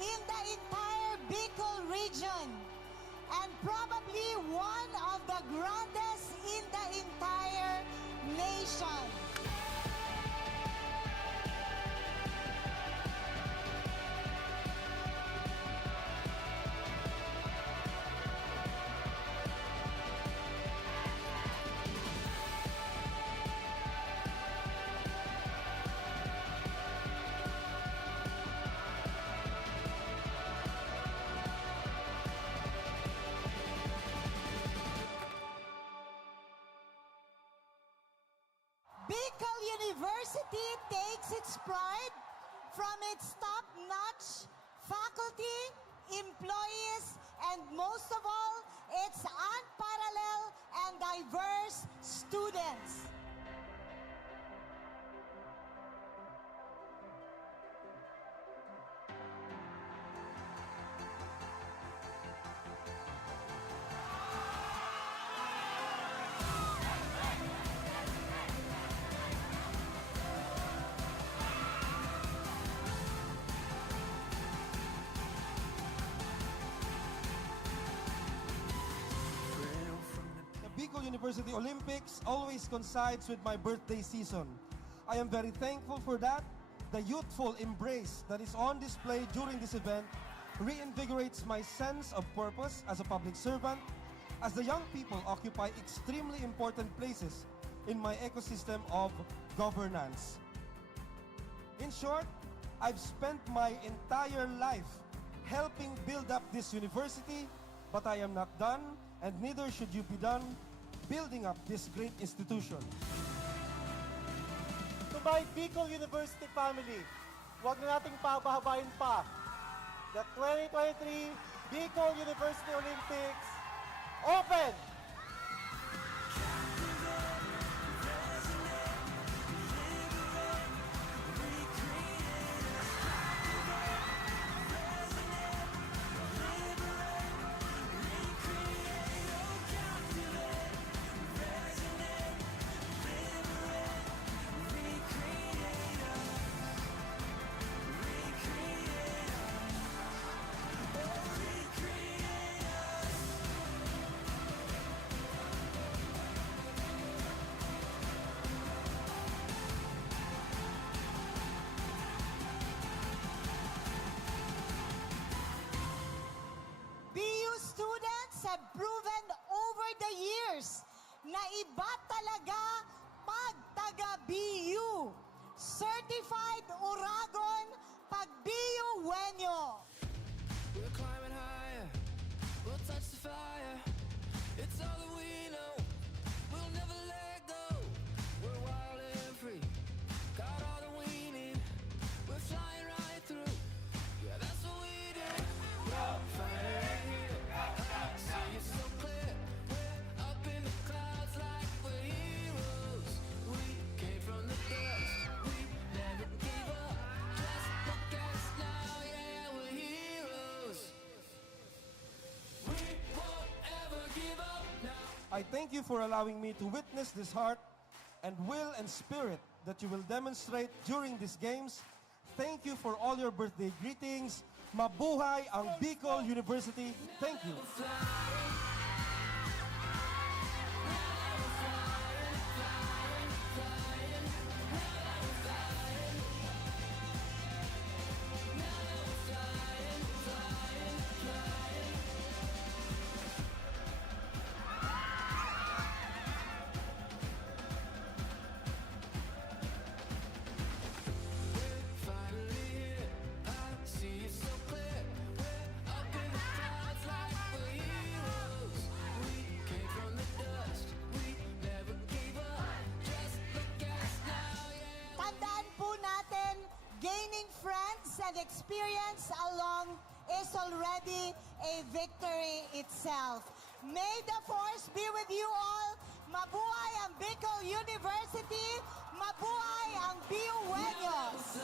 in the entire Bicol region and probably one of the grandest in the entire nation. Bicol University takes its pride from its top-notch faculty, employees, and most of all, its unparalleled and diverse students. Bicol University Olympics always coincides with my birthday season. I am very thankful for that. The youthful embrace that is on display during this event reinvigorates my sense of purpose as a public servant, as the young people occupy extremely important places in my ecosystem of governance. In short, I've spent my entire life helping build up this university, but I am not done, and neither should you be done building up this great institution. To my Bicol University family, huwag na nating pabahabain pa. The 2023 Bicol University Olympics open! BU students have proven over the years na iba talaga pag taga-BU. Certified Uragon pag BU Wenyo. We're climbing higher, we'll touch the fire. It's all that we know, we'll never let go. We're wild and free, got all that we need. We're flying right through, yeah, that's what we do. We're fighting here, I see it so clear. We're up in the clouds like we're heroes. We came from the dust, we never gave up. Just look at us now, yeah, we're heroes. We won't ever give up now. I thank you for allowing me to witness this heart and will and spirit that you will demonstrate during these games. Thank you for all your birthday greetings. Mabuhay ang Bicol University. Thank you. Finally here, I see it so clear. We're up in the clouds like we're heroes. We came from the dust, we never gave up. Just look at us now, yeah. Tandaan po natin, gaining friends and experience along is already a victory itself. May the force be with you all. Mabuhay ang Bicol University. Mabuhay ang BU Wenyos.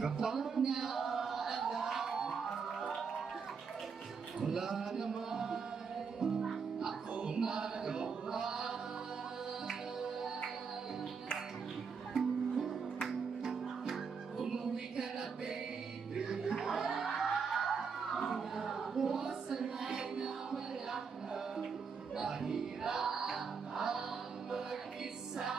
Kapag naalala, wala naman akong magawa. Umuwi ka na, baby. Ako sanay na wala ka. Mahirap ang mag-isa.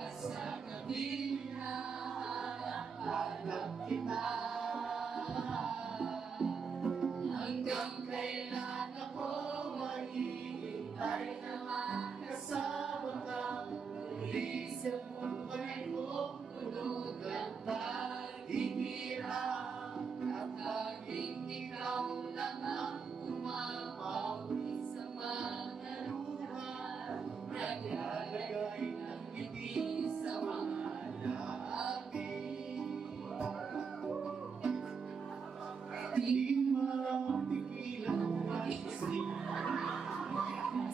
At sa gabi na hanap kita. Hanggang kailan ako maghihintay na makasama ka. Muli sa buhay ko, tulog at paghihirap. At laging ikaw lang ang umapawi sa mga luha. Naglalagay ng ngiti sa mga labi. Di mapigilan ang mag-isip.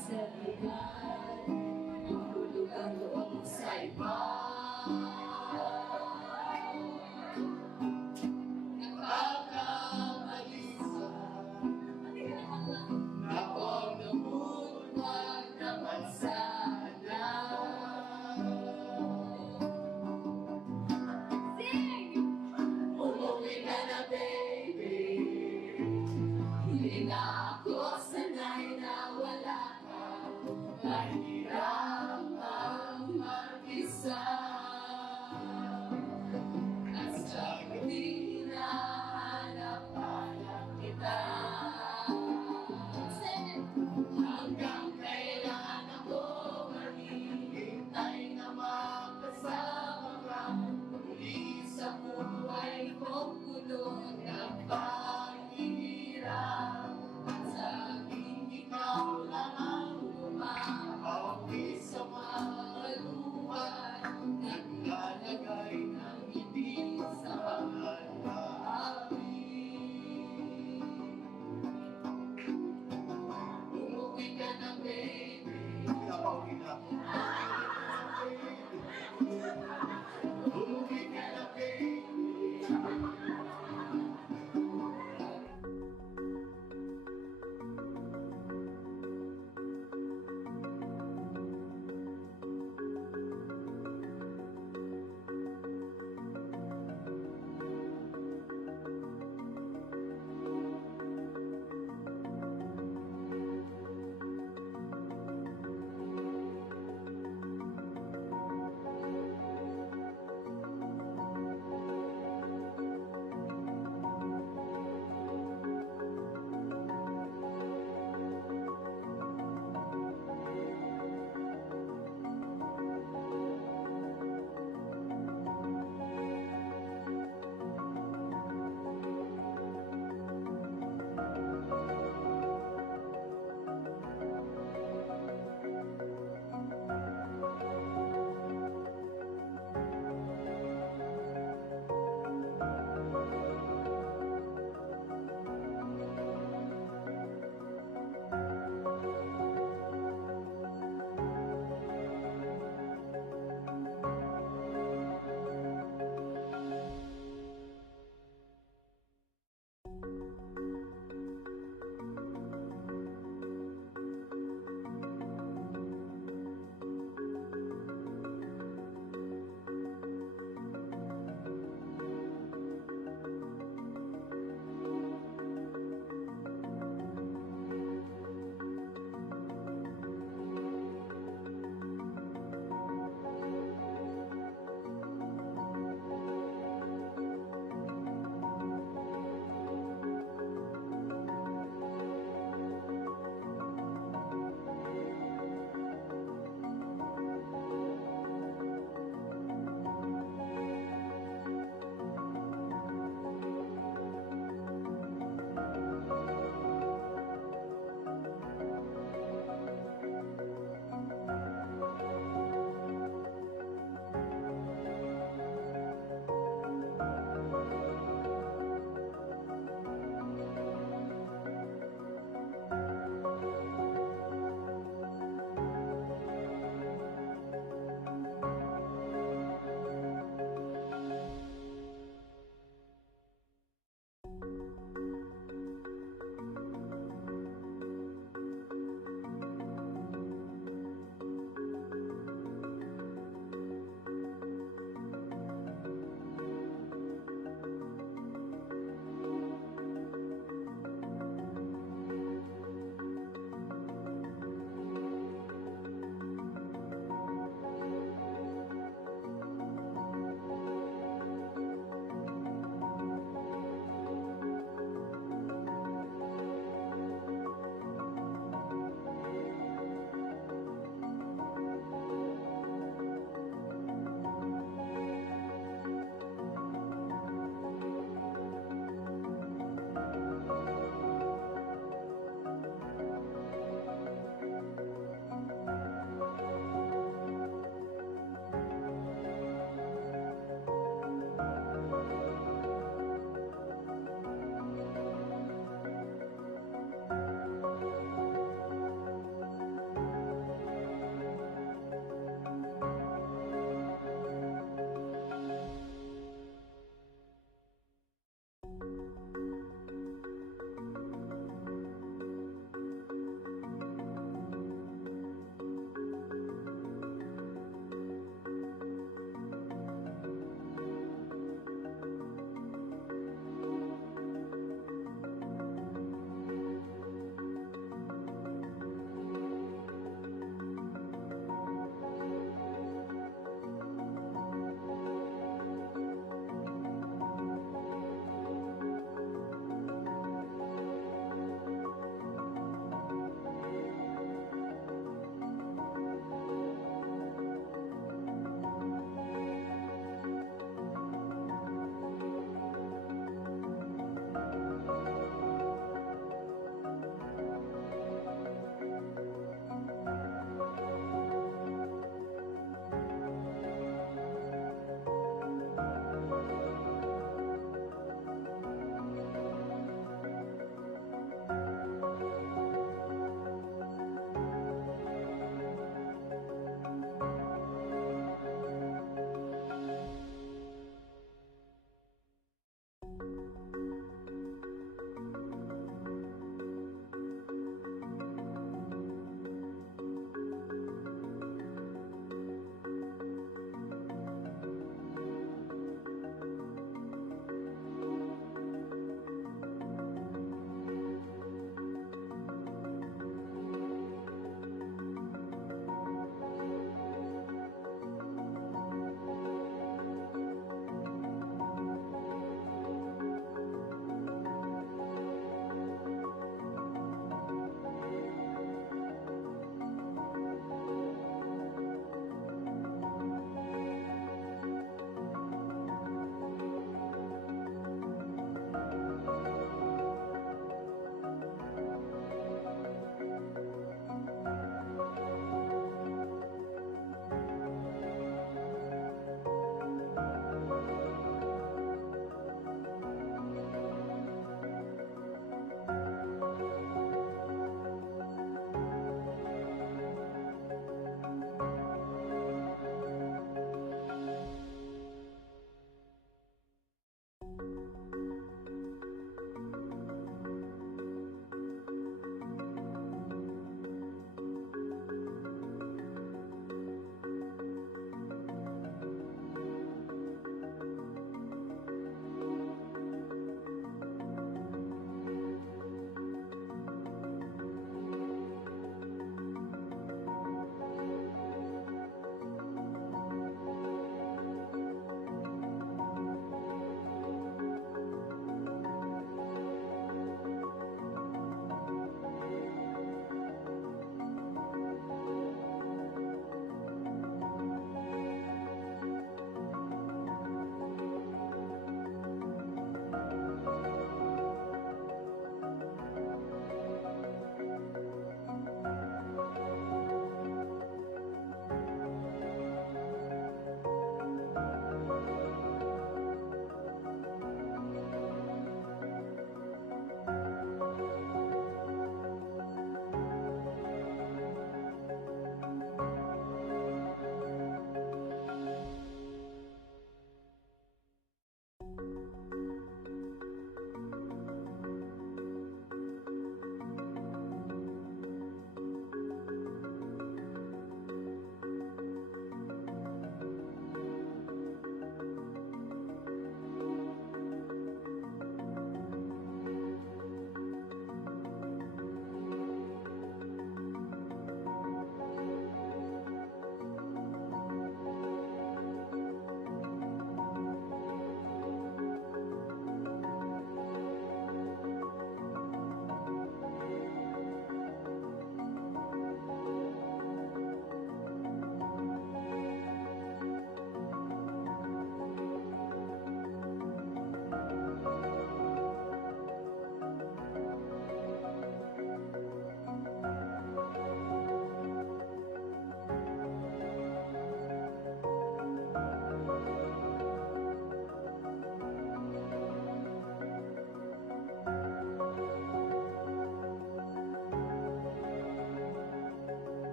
Sa lugar, nahulog ang loob sa iba. Nakakamalisa na kung namut, wag naman sana. Umuwi ka na, baby. Hindi na ako sanay na wala ka. Mahirap ang mag-isa. At sa gabi na hanap-hanap kita. Hanggang kailan ako maghihintay na makasama ka. Muli sa buhay ko, kulong ng paghihirap. At sa'king ikaw lang ang umapawi sa mga luha. Naglalagay ng ngiti sa mga labi. Umuwi ka na, baby. Umuwi ka na, baby.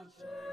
culture.